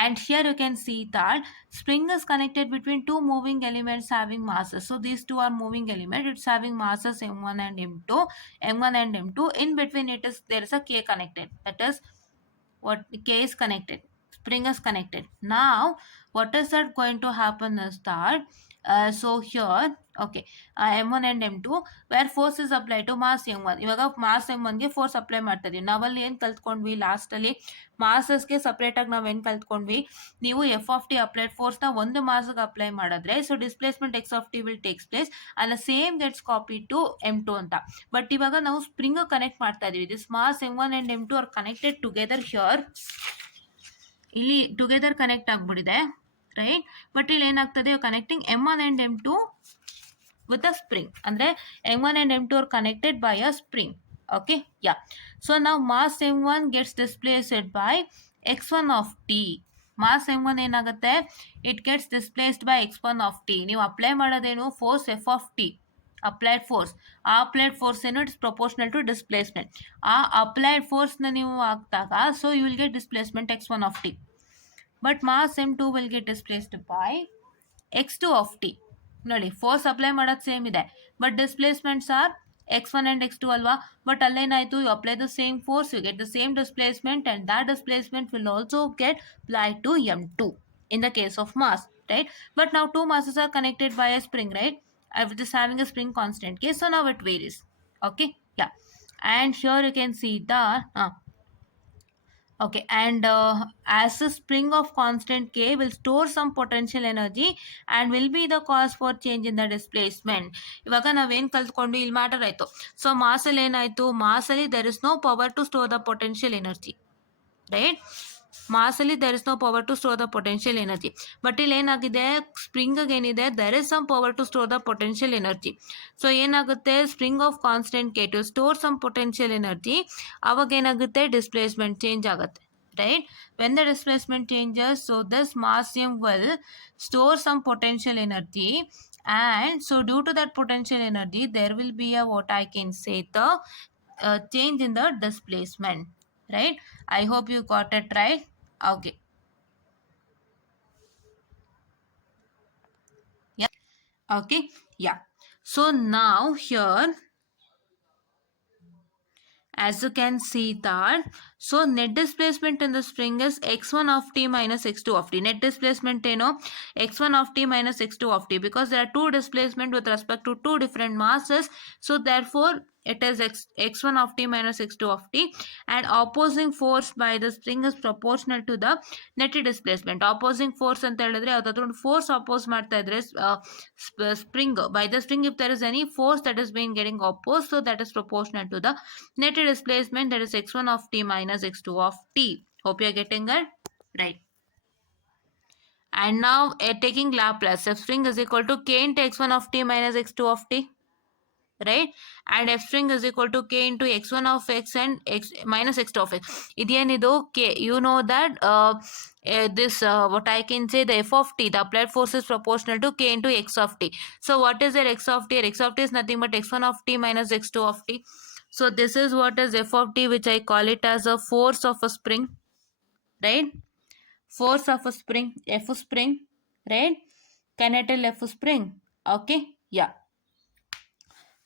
and here you can see that spring is connected between two moving elements having masses. So these two are moving elements. It's having masses m1 and m2. In between it is, there is a k connected. That is what k is connected. Spring is connected. Now what is that going to happen is that so here, okay, m1 and m2 where force is applied to mass m1. ಇವಾಗ mass m1ಗೆ force apply ಮಾಡ್ತಾ ಇದೀವಿ. ನಾವಲ್ಲಿ ಏನು ಕಲ್ತ್ಕೊಂಡ್ವಿ ಲಾಸ್ಟಲ್ಲಿ? ಮಾಸಸ್ಗೆ ಸಪ್ರೇಟಾಗಿ ನಾವು ಏನು ಕಲ್ತ್ಕೊಂಡ್ವಿ? ನೀವು ಎಫ್ ಆಫ್ ಟಿ ಅಪ್ಲೈಡ್ ಫೋರ್ಸ್ನ ಒಂದು ಮಾಸ್ಗೆ ಅಪ್ಲೈ ಮಾಡಿದ್ರೆ so displacement x of t will takes place and same gets copy to m2 ಅಂತ. ಬಟ್ ಇವಾಗ ನಾವು ಸ್ಪ್ರಿಂಗ್ ಕನೆಕ್ಟ್ ಮಾಡ್ತಾ ಇದೀವಿ. This mass m1 and m2 are connected together. Here ಇಲ್ಲಿ ಟುಗೆದರ್ ಕನೆಕ್ಟ್ ಆಗ್ಬಿಟ್ಟಿದೆ, ರೈಟ್? ಬಟ್ ಇಲ್ಲಿ ಏನಾಗ್ತದೆ, connecting m1 and m2 with a spring. ಅಂದರೆ m1 and m2 are connected by a spring. Okay, yeah. So now mass m1 gets displaced by x1 of t. Mass m1 ಏನಾಗುತ್ತೆ, it gets displaced by x1 of t. ನೀವು apply ಮಾಡೋದೇನು, force F of T, applied force. ಆ applied force ಏನು, it's proportional to displacement. ಆ applied ಫೋರ್ಸ್ನ ನೀವು ಹಾಕಿದಾಗ so you will get displacement x1 of t. But mass m2 will get displaced by x2 of t. ನೋಡಿ, force apply ಮಾಡೋದು same ಇದೆ, but displacements are x1 and x2 ಅಲ್ವಾ? But ಅಲ್ಲೇನಾಯಿತು, you apply the same force, you get the same displacement, and that displacement will also get applied to m2 in the case of mass, right? But now two masses are connected by a spring, right? With this having a spring constant k, so now it varies. Okay, yeah. And here you can see the okay, and as a spring of constant k will store some potential energy and will be the cause for change in the displacement. ಇವಾಗ ನಾವೇನು ಕಲ್ತ್ಕೊಂಡು ಇಲ್ಲಿ matter ಆಯಿತು. So ಮಾಸಲ್ಲಿ ಏನಾಯಿತು, ಮಾಸಲ್ಲಿ there is no power to store the potential energy, right? ಮಾಸಲ್ಲಿ there is no power to store the potential energy. But ಇಲ್ಲಿ ಏನಾಗಿದೆ, ಸ್ಪ್ರಿಂಗ್ಗೆ ಏನಿದೆ, there is some power to store the potential energy. So ಏನಾಗುತ್ತೆ, spring of constant K to store some potential energy. ಅವಾಗ ಏನಾಗುತ್ತೆ, displacement change ಆಗುತ್ತೆ, right? When the displacement changes, so this mass m will store some potential energy, and so due to that potential energy there will be a, what I can say, the change in the displacement, right? I hope you got it right. Okay, yeah, okay, yeah. So now here, as you can see that So net displacement in the spring is x1 of t minus x2 of t. Net displacement x1 of t minus x2 of t, because there are two displacement with respect to two different masses. So therefore it is x1 of t minus x2 of t, and opposing force by the spring is proportional to the netted displacement. Opposing force ಅಂತ ಹೇಳಿದ್ರೆ ಯಾವುದಾದ್ರೂ ಒಂದು force oppose ಮಾಡ್ತಾ ಇದ್ರೆ spring, by the spring, if there is any force that is being getting opposed, so that is proportional to the netted displacement, that is x1 of t minus x2 of t. Hope you are getting it right. And now taking Laplace, f spring is equal to k into x1 of t minus x2 of t, right? And f string is equal to k into x1 of x and x minus x2 of x. Idenidu k, you know that this what I can say, the f of t, the applied force is proportional to k into x of t. So what is their x of t? X of t is nothing but x1 of t minus x2 of t. So this is what is f of t, which I call it as a force of a spring, right? Force of a spring, f spring, right? Can I tell f spring? Okay, yeah.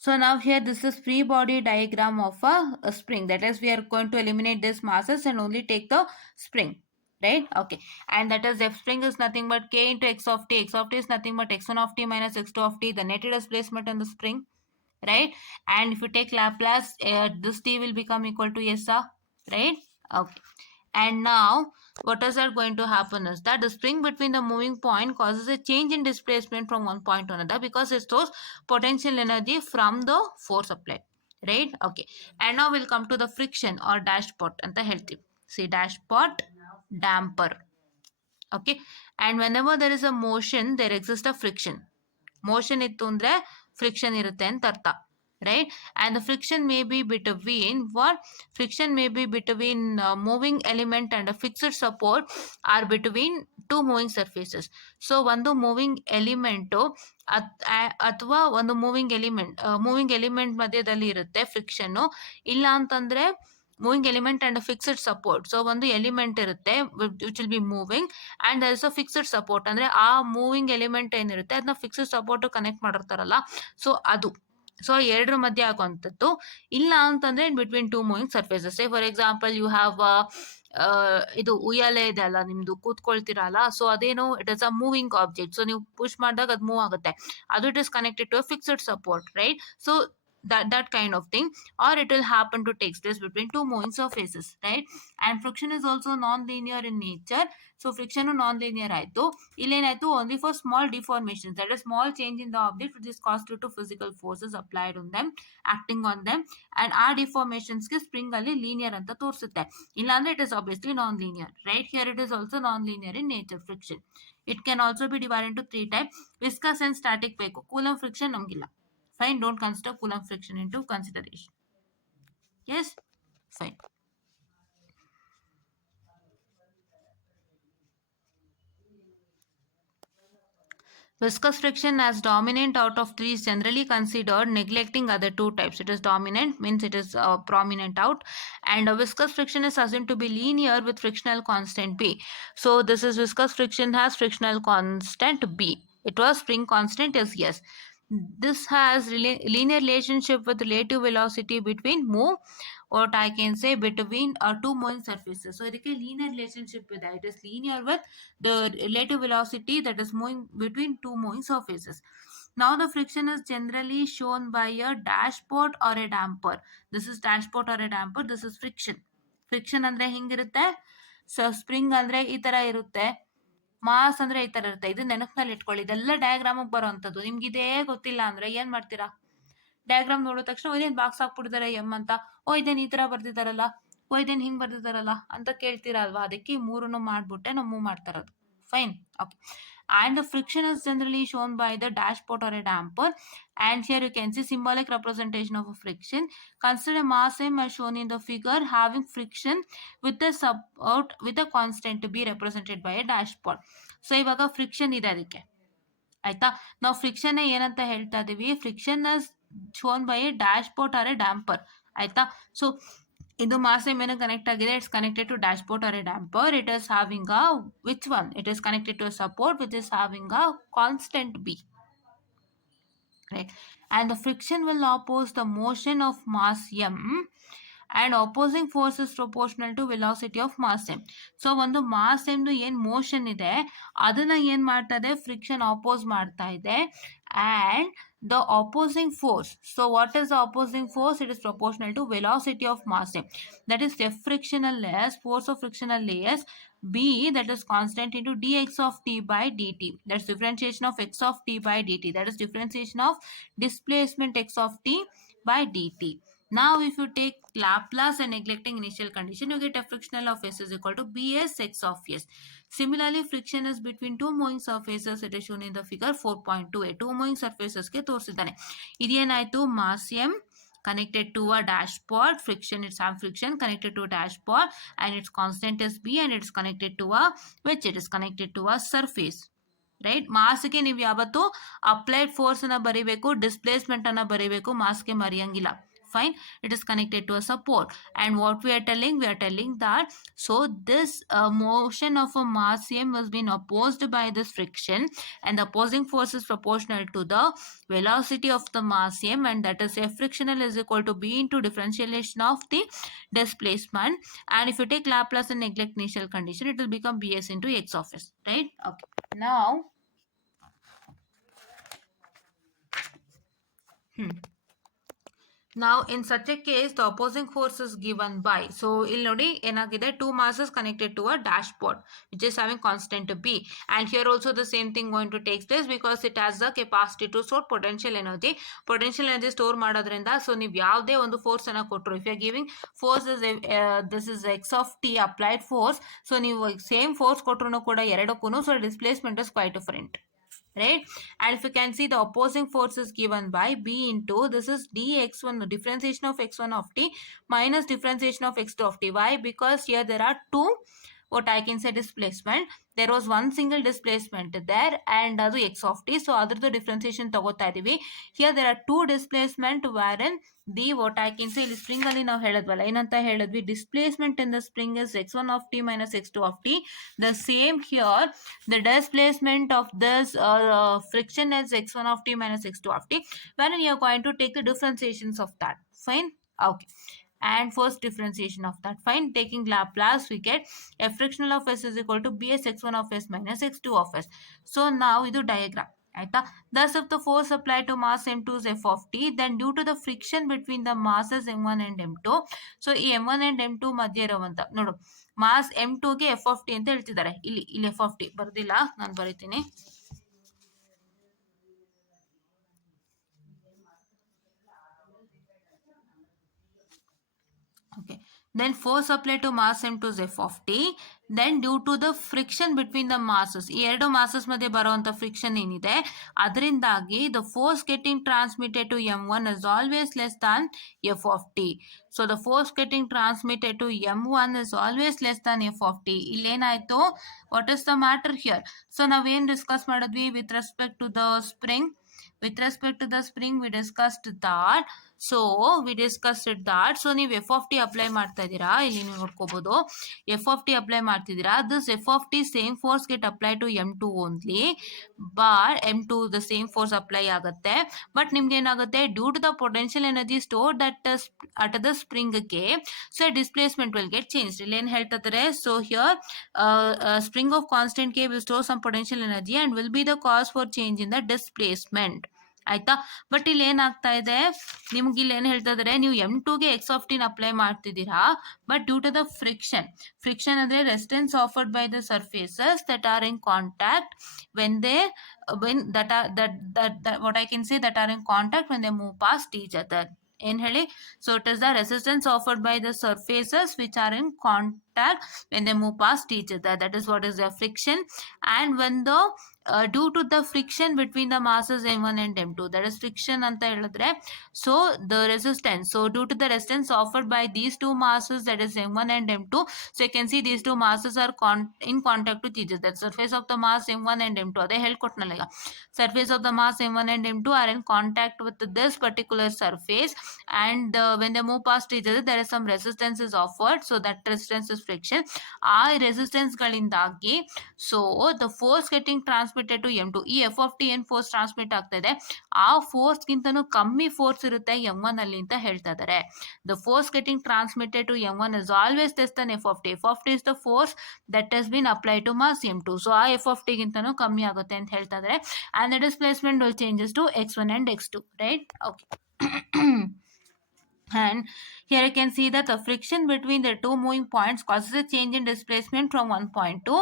So now here this is free body diagram of a spring. That is, we are going to eliminate these masses and only take the spring, right? Okay. And that is f spring is nothing but k into x of t. X of t is nothing but x1 of t minus x2 of t, the netted displacement in the spring, right? And if you take Laplace, this t will become equal to s, right? Okay. And now what is that going to happen is that the spring between the moving point causes a change in displacement from one point to another, because it stores potential energy from the force applied, right? Okay. And now we'll come to the friction or dashpot and the healthy. See, dashpot, damper. Okay. And whenever there is a motion, there exists a friction. Motion ittu andre friction irutte anta artha, right? And the friction may be between what? Friction may be between moving element and a fixed support, or between two moving surfaces. So ಒಂದು moving element ಅಥವಾ ಒಂದು moving element ಮಧ್ಯದಲ್ಲಿ ಇರುತ್ತೆ friction. ಇಲ್ಲ ಅಂತಂದ್ರೆ moving element and fixed support. So ಒಂದು element ಇರುತ್ತೆ which will be moving and there is a fixed support, ಅಂದ್ರೆ ಆ ಮೂವಿಂಗ್ ಎಲಿಮೆಂಟ್ ಏನಿರುತ್ತೆ ಅದನ್ನ ಫಿಕ್ಸ್ಡ್ ಸಪೋರ್ಟ್ ಕನೆಕ್ಟ್ ಮಾಡಿರ್ತಾರಲ್ಲ, ಸೊ ಅದು. ಸೊ ಎರಡರ ಮಧ್ಯೆ ಆಗುವಂಥದ್ದು. ಇಲ್ಲ ಅಂತಂದ್ರೆ in between two moving surfaces. For example you have ಇದು ಉಯ್ಯಾಲೆ ಇದೆ ಅಲ್ಲ, ನಿಮ್ದು ಕೂತ್ಕೊಳ್ತೀರಲ್ಲ, ಸೊ ಅದೇನು it is a moving object. So ನೀವು ಪುಷ್ ಮಾಡಿದಾಗ ಅದು ಮೂವ್ ಆಗುತ್ತೆ, ಅದು it is connected to a fixed support, right? So that kind of thing, or it will happen to take place between two moving surfaces, right? And friction is also non-linear in nature. So friction non-linear ಆಯ್ತು. ಇಲ್ಲೇನಾಯ್ತು, only for small deformations, that is small change in the object which is caused due to physical forces applied on them, acting on them, and ಆ deformations ಗೆ spring ಅಲ್ಲಿ linear ಅಂತ ತೋರಿಸುತ್ತೆ. ಇಲ್ಲಾಂದ್ರೆ it is obviously non-linear, right? Here it is also non-linear in nature, friction. It can also be divided into three types. Viscous and static ಬೇಕು. Coulomb friction ನಮಗಿಲ್ಲ. Fine, don't consider Coulomb friction into consideration. Yes, fine. Viscous friction as dominant out of three is generally considered, neglecting other two types. It is dominant, means it is prominent out, and viscous friction is assumed to be linear with frictional constant B. So this is viscous friction has frictional constant B. It was spring constant is yes. This has linear relationship with relative velocity between move, what I can say, between two moving surfaces. So ಇದಕ್ಕೆ linear relationship ಇದೆ. It is linear with the relative velocity that is moving between two moving surfaces. Now the friction is generally shown by a dashpot or a damper. This is dashpot or a damper. This is friction. Friction ಅಂದ್ರೆ ಹಿಂಗಿರುತ್ತೆ. So spring ಅಂದ್ರೆ ಈ ತರ ಇರುತ್ತೆ. Mass ಅಂದ್ರೆ ಈ ತರ ಇರುತ್ತೆ. ಇದು ನೆನಪಿನಲ್ಲಿ ಇಟ್ಕೊಳ್ಳಿ. ಇದೆಲ್ಲ ಡಯಾಗ್ರಾಮಿಗೆ ಬರೋವಂಥದ್ದು. ನಿಮ್ಗೆ ಇದೇ ಗೊತ್ತಿಲ್ಲ ಅಂದ್ರೆ ಏನ್ ಮಾಡ್ತೀರಾ? ಡಯಾಗ್ರಾಮ್ ನೋಡಿದ ತಕ್ಷಣ ಇದೇನು ಬಾಕ್ಸ್ ಹಾಕ್ಬಿಟ್ಟಿದ್ದಾರೆ ಎಮ್ ಅಂತ, ಇದೇನು ಈ ತರ ಬರ್ದಿದ್ದಾರಲ್ಲ, ಇದೇನು ಹಿಂಗ್ ಬರ್ದಿದ್ದಾರಲ್ಲ ಅಂತ ಕೇಳ್ತೀರಾ ಅಲ್ವಾ? ಅದಕ್ಕೆ ಈ ಮೂರನ್ನು ಮಾಡ್ಬಿಟ್ಟೆ ನಾವು ಮೂವ್ ಮಾಡ್ತಾ ಇರೋದು. Fine, okay. And the friction is generally shown by the dashpot or a damper. And here you can see symbolic representation of a friction. Consider mass m as shown in the figure, having friction with a support with a constant to be represented by a dashpot. So ಇವಾಗ friction ಇದೆ ಅದಕ್ಕೆ, ಆಯ್ತಾ? ನಾವು friction ಏನಂತ ಹೇಳ್ತಾ ಇದೀವಿ? Friction is shown by a dashpot or a damper, ಆಯ್ತಾ? So ಇದು ಮಾಸ್ ಏನು ಕನೆಕ್ಟ್ ಆಗಿದೆ, it's connected to dashpot or a damper. It is having a which one? It is connected to a support which is having a constant B, right? And the friction will oppose the motion of mass m and opposing force is proportional to velocity of mass m. So ಒಂದು mass ಎಂದು ಏನು motion ಇದೆ ಅದನ್ನ ಏನು ಮಾಡ್ತಾ ಇದೆ friction oppose ಮಾಡ್ತಾ ಇದೆ and the opposing force, so what is the opposing force? It is proportional to velocity of mass m, that is F frictional layers, force of frictional layers B, that is constant, into dx of t by dt, that's differentiation of x of t by dt, that is differentiation of displacement x of t by dt. Now if you take Laplace and neglecting initial condition, you get a frictional of s is equal to bs x of s. Similarly, friction is between two moving surfaces. It is shown in the figure 4.28. Two moving surfaces ಗೆ ತೋರಿಸಿದ್ದಾನೆ. ಇದೇನಾಯ್ತು mass m connected to a dashpot, friction, it's some friction connected to a dashpot and its constant is b and it's connected to a which it is connected to a surface. Right ಮಾಸ್ಗೆ ನೀವು ಯಾವತ್ತು applied force ಅನ್ನ ಬರೀಬೇಕು, displacement ಅನ್ನ ಬರೀಬೇಕು, ಮಾಸ್ಗೆ ಮರೆಯಂಗಿಲ್ಲ. Fine, it is connected to a support and what we are telling that so this motion of a mass m was being opposed by this friction and the opposing force is proportional to the velocity of the mass m and that is F frictional is equal to b into differentiation of the displacement, and if you take Laplace and neglect initial condition it will become bs into x of s, right? Okay, now now in such a case the opposing force is given by, so ಇಲ್ಲಿ ನೋಡಿ ಏನಾಗಿದೆ, two masses connected to a dashboard which is having constant b, and here also the same thing going to take place because it has the capacity to store potential energy store ಮಾಡೋದ್ರಿಂದ so ನೀವು ಯಾವುದೇ ಒಂದು force ಅನ್ನ ಕೊಟ್ಟರು, if you are giving force is this is x of t applied force, so ನೀವು same force ಕೊಟ್ಟರು ಕೂಡ ಎರಡಕ್ಕೂ so displacement is quite different, right? And if you can see the opposing force is given by b into this is dx1, differentiation of x1 of t minus differentiation of x2 of t. Why? Because here there are two what I can say displacement, there was one single displacement there and ಅದು x of t, so ಅದ್ರದ್ದು differentiation ತಗೋತಾ ಇದೀವಿ. Here there are two displacement wherein the what I can say ಇಲ್ಲಿ spring ಅಲ್ಲಿ ನಾವು ಹೇಳದ್ವಲ್ಲ ಏನಂತ ಹೇಳಿದ್ವಿ, displacement in the spring is x1 of t minus x2 of t. The same here, the displacement of this friction is x1 of t minus x2 of t, wherein you are going to take the differentiations of that. Fine, okay. And first differentiation of that, fine, taking Laplace we get F frictional of s is equal to bs x1 of s minus x2 of s. So now idu diagram ಆಯ್ತಾ. Thus if the force applied to mass m2 is f of t, then due to the friction between the masses m1 and m2, so ಈ m1 and m2 ಮಧ್ಯೆ ಇರುವಂತ ನೋಡು mass m2 ಗೆ f of t ಅಂತ ಹೇಳ್ತಿದ್ದಾರೆ. ಇಲ್ಲಿ f of t ಬರ್ದಿಲ್ಲ, ನಾನು ಬರೀತೀನಿ. Okay, then force applied to mass m2 is f of t, then due to the friction between the masses, ಈ ಎರಡು masses ಮಧ್ಯೆ ಬರುವಂತ friction ಏನಿದೆ ಅದರಿಂದಾಗಿ the force getting transmitted to m1 is always less than f of t. So the force getting transmitted to m1 is always less than f of t. ಇಲ್ಲೇನಾಯ್ತು, what is the matter here? So ನಾವೇನ್ discuss ಮಾಡಿದ್ವಿ with respect to the spring, we discussed that. So we discussed that. So ನೀವು F of T apply ಮಾಡ್ತಾ ಇದ್ದೀರಾ, ಇಲ್ಲಿ ನೀವು ನೋಡ್ಕೋಬಹುದು F of T apply ಮಾಡ್ತಿದ್ದೀರಾ. This F of T same force get apply to m2 only, but m2 the same force apply ಆಗುತ್ತೆ. But ನಿಮ್ಗೆ ಏನಾಗುತ್ತೆ, due to the potential energy store that at the ಸ್ಪ್ರಿಂಗ್ಗೆ, so displacement will get change. ಇಲ್ಲಿ ಏನು ಹೇಳ್ತಾರೆ, so here spring of constant K will store some potential energy and will be the cause for change in the displacement. ಆಯ್ತಾ. But ಇಲ್ಲಿ ಏನಾಗ್ತಾ ಇದೆ, ನಿಮ್ಗೆ ಇಲ್ಲಿ ಏನು ಹೇಳ್ತಾ ಇದಾರೆ, ನೀವು m2 ಗೆ ಎಕ್ಸ್ ಆಫ್ ಟಿನ ಅಪ್ಲೈ ಮಾಡ್ತಿದ್ದೀರಾ, but due to the friction ಅಂದ್ರೆ resistance offered by the surfaces that are in contact when that what I can say that are in contact when they move past each other. ಏನ್ ಹೇಳಿ, so it is the resistance offered by the surfaces which are in contact when they move past each other, that is what is the friction. And when the due to the friction between the masses m1 and m2, that is friction ಅಂತ ಹೇಳಿದ್ರೆ, so the resistance, so due to the resistance offered by these two masses, that is m1 and m2, so you can see these two masses are in contact with each other. Surface of the mass m1 and m2, ಅದೇ ಹೇಳ್ಕೊಟ್ನಲ್ಲ ಈಗ, surface of the mass m1 and m2 are in contact with this particular surface, and when they move past each other there is some resistance is offered, so that resistance is friction. ಆ resistance ಗಳಿಂದಾಗಿ, so the force getting transmitted transmitted to M2. ಈ F of T ಏನು force transmit ಆಗ್ತಾ ಇದೆ ಆ ಫೋರ್ಸ್ಗಿಂತನೂ ಕಮ್ಮಿ force ಇರುತ್ತೆ M1 ಅಲ್ಲಿ ಅಂತ ಹೇಳ್ತಾ ಇದ್ದಾರೆ. The force getting transmitted to M1 is always less than f of t. F of t is the force that has been applied to mass M2. So ಆ ಎಫ್ ಆಫ್ ಟಿಗಿಂತನೂ ಕಮ್ಮಿ ಆಗುತ್ತೆ ಅಂತ ಹೇಳ್ತಾ ಇದ್ದಾರೆ. And the displacement will changes to x1 and x2, right? Okay. And here you can see that the friction between the two moving points causes a change in displacement from one point to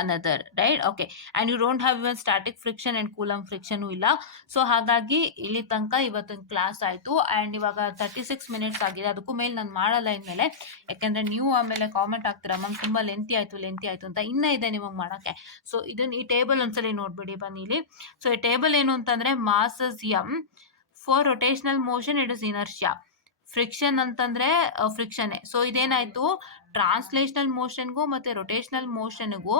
another, right? Okay. And you don't have even static friction and Coulomb friction ಇಲ್ಲ. So ಹಾಗಾಗಿ ಇಲ್ಲಿ ತನಕ ಇವತ್ತಿನ class ಆಯಿತು. And ಇವಾಗ 36 minutes ಆಗಿದೆ. ಅದಕ್ಕೂ ಮೇಲೆ ನಾನು ಮಾಡಲ್ಲ ಇನ್ಮೇಲೆ, ಯಾಕೆಂದರೆ ನೀವು ಆಮೇಲೆ ಕಾಮೆಂಟ್ ಆಗ್ತೀರಾ ಮ್ಯಾಮ್ ತುಂಬ ಲೆಂತಿ ಆಯಿತು ಅಂತ. ಇನ್ನೂ ಇದೆ ನಿಮಗೆ ಮಾಡೋಕ್ಕೆ. ಸೊ ಇದನ್ನು ಈ ಟೇಬಲ್ ಒಂದ್ಸಲಿ ನೋಡ್ಬಿಡಿ ಬನ್ನಿ ಇಲ್ಲಿ. ಸೊ ಈ ಟೇಬಲ್ ಏನು ಅಂತಂದರೆ masses M for rotational motion it is inertia. Friction ಅಂತಂದರೆ ಫ್ರಿಕ್ಷನ್ನೇ. ಸೊ ಇದೇನಾಯಿತು, ಟ್ರಾನ್ಸ್ಲೇಷನಲ್ ಮೋಷನ್ಗೂ ಮತ್ತು ರೊಟೇಷನಲ್ ಮೋಷನ್ಗೂ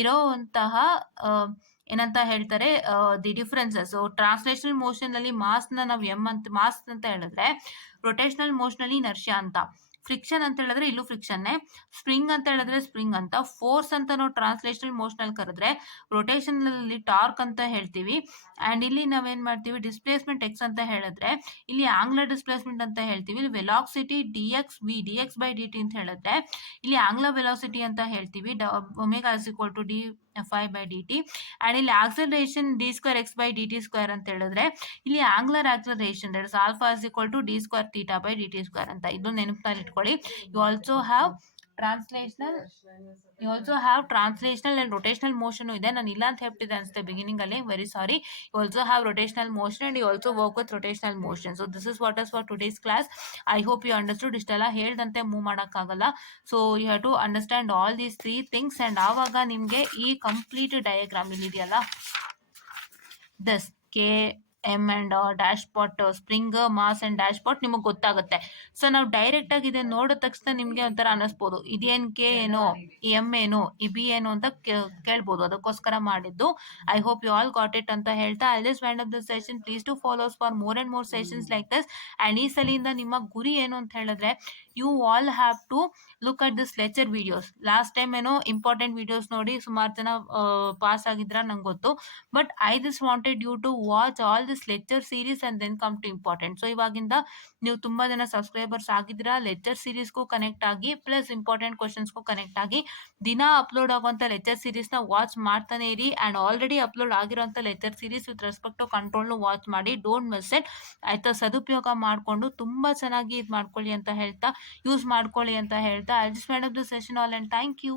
ಇರೋವಂತಹ ಏನಂತ ಹೇಳ್ತಾರೆ ದಿ ಡಿಫ್ರೆನ್ಸಸ್. ಸೊ ಟ್ರಾನ್ಸ್ಲೇಷನಲ್ ಮೋಷನಲ್ಲಿ ಮಾಸ್ನ ನಾವು ಮಾಸ್ ಅಂತ ಹೇಳಿದ್ರೆ, ರೊಟೇಷನಲ್ ಮೋಷನಲ್ಲಿ ಇನರ್ಷಿಯಾ ಅಂತ. ಫ್ರಿಕ್ಷನ್ ಅಂತ ಹೇಳಿದ್ರೆ ಇಲ್ಲೂ ಫ್ರಿಕ್ಷನ್ನೇ. ಸ್ಪ್ರಿಂಗ್ ಅಂತ ಹೇಳಿದ್ರೆ ಸ್ಪ್ರಿಂಗ್ ಅಂತ. ಫೋರ್ಸ್ ಅಂತ ನಾವು ಟ್ರಾನ್ಸ್ಲೇಷನಲ್ ಮೋಷನಲ್ಲಿ ಕರೆದ್ರೆ ರೊಟೇಷನಲ್ಲಿ ಟಾರ್ಕ್ ಅಂತ ಹೇಳ್ತೀವಿ. ಆ್ಯಂಡ್ ಇಲ್ಲಿ ನಾವೇನು ಮಾಡ್ತೀವಿ, ಡಿಸ್ಪ್ಲೇಸ್ಮೆಂಟ್ ಎಕ್ಸ್ ಅಂತ ಹೇಳಿದ್ರೆ ಇಲ್ಲಿ ಆಂಗ್ಲರ್ ಡಿಸ್ಪ್ಲೇಸ್ಮೆಂಟ್ ಅಂತ ಹೇಳ್ತೀವಿ. ಇಲ್ಲಿ ವೆಲಾಸಿಟಿ dx by dt ಅಂತ ಹೇಳಿದ್ರೆ ಇಲ್ಲಿ ಆಂಗ್ಲರ್ ವೆಲಾಸಿಟಿ ಅಂತ ಹೇಳ್ತೀವಿ. Omega is equal to d∅dt. And ಇಲ್ಲಿ ಆಕ್ಸಲರೇಷನ್ d²x/dt² ಅಂತ ಹೇಳಿದ್ರೆ ಇಲ್ಲಿ angular acceleration that is alpha is equal to d²θ/dt² ಅಂತ. ಇದು ನೆನಪಿನಲ್ಲಿ ಇಟ್ಕೊಳ್ಳಿ. You also have translational and rotational motion ಇದೆ. ನಾನು ಇಲ್ಲ ಅಂತ ಹೇಳ್ತಿದ್ದೆ ಅನ್ಸುತ್ತೆ ಬಿಗಿನಿಂಗ್ ಅಲ್ಲಿ, very sorry. You also have rotational motion and you also work with rotational motion. So this is what is for today's class. I hope you understood. ಇಷ್ಟೆಲ್ಲ ಹೇಳ್ದಂತೆ move ಮಾಡೋಕ್ಕಾಗಲ್ಲ. So you have to understand all these 3 things. And ಆವಾಗ ನಿಮಗೆ ಈ complete diagram ಇಲ್ಲಿದೆಯಲ್ಲ, thus K M and dashpot, spring, mass and dashpot ನಿಮಗೆ ಗೊತ್ತಾಗುತ್ತೆ. So ನಾವು ಡೈರೆಕ್ಟಾಗಿ ಇದನ್ನು ನೋಡಿದ ತಕ್ಷಣ ನಿಮಗೆ ಒಂಥರ ಅನ್ನಿಸ್ಬೋದು, ಇದೇನು ಕೆ ಏನು, ಎಮ್ ಏನು, ಈ ಬಿ ಏನು ಅಂತ ಕೇಳ್ಬೋದು. ಅದಕ್ಕೋಸ್ಕರ ಮಾಡಿದ್ದು. I hope you all got it ಅಂತ ಹೇಳ್ತಾ I just wind up the session. Please to follows for more and more sessions like this. And ಈ ಸಲಿಂದ ನಿಮ್ಮ ಗುರಿ ಏನು ಅಂತ ಹೇಳಿದ್ರೆ, you all have to look at this lecture videos. Last time ಏನೋ ಇಂಪಾರ್ಟೆಂಟ್ ವಿಡಿಯೋಸ್ ನೋಡಿ ಸುಮಾರು ಜನ ಪಾಸ್ ಆಗಿದ್ರ ನಂಗೆ ಗೊತ್ತು. But I just wanted you to watch all this lecture series and then come to important. So ಇವಾಗಿಂದ ನೀವು ತುಂಬ ಜನ ಸಬ್ಸ್ಕ್ರೈಬರ್ಸ್ ಆಗಿದ್ದೀರಾ. ಲೆಕ್ಚರ್ ಸೀರೀಸ್ಗೂ ಕನೆಕ್ಟ್ ಆಗಿ ಪ್ಲಸ್ ಇಂಪಾರ್ಟೆಂಟ್ ಕ್ವಶನ್ಸ್ಗೂ ಕನೆಕ್ಟ್ ಆಗಿ ದಿನ ಅಪ್ಲೋಡ್ ಆಗುವಂಥ ಲೆಕ್ಚರ್ ಸೀರೀಸ್ನ ವಾಚ್ ಮಾಡ್ತಾನೆ ಇರಿ. ಆ್ಯಂಡ್ ಆಲ್ರೆಡಿ ಅಪ್ಲೋಡ್ ಆಗಿರೋಂಥ lecture series with respect to ಕಂಟ್ರೋಲ್ನು ವಾಚ್ ಮಾಡಿ. ಡೋಂಟ್ ಮಿಸ್ ಇಟ್ ಆಯಿತಾ. ಸದುಪಯೋಗ ಮಾಡಿಕೊಂಡು ತುಂಬ ಚೆನ್ನಾಗಿ ಇದು ಮಾಡ್ಕೊಳ್ಳಿ ಅಂತ ಹೇಳ್ತಾ, ಯೂಸ್ ಮಾಡ್ಕೊಳ್ಳಿ ಅಂತ ಹೇಳ್ತಾ I just wind up the session all and thank you.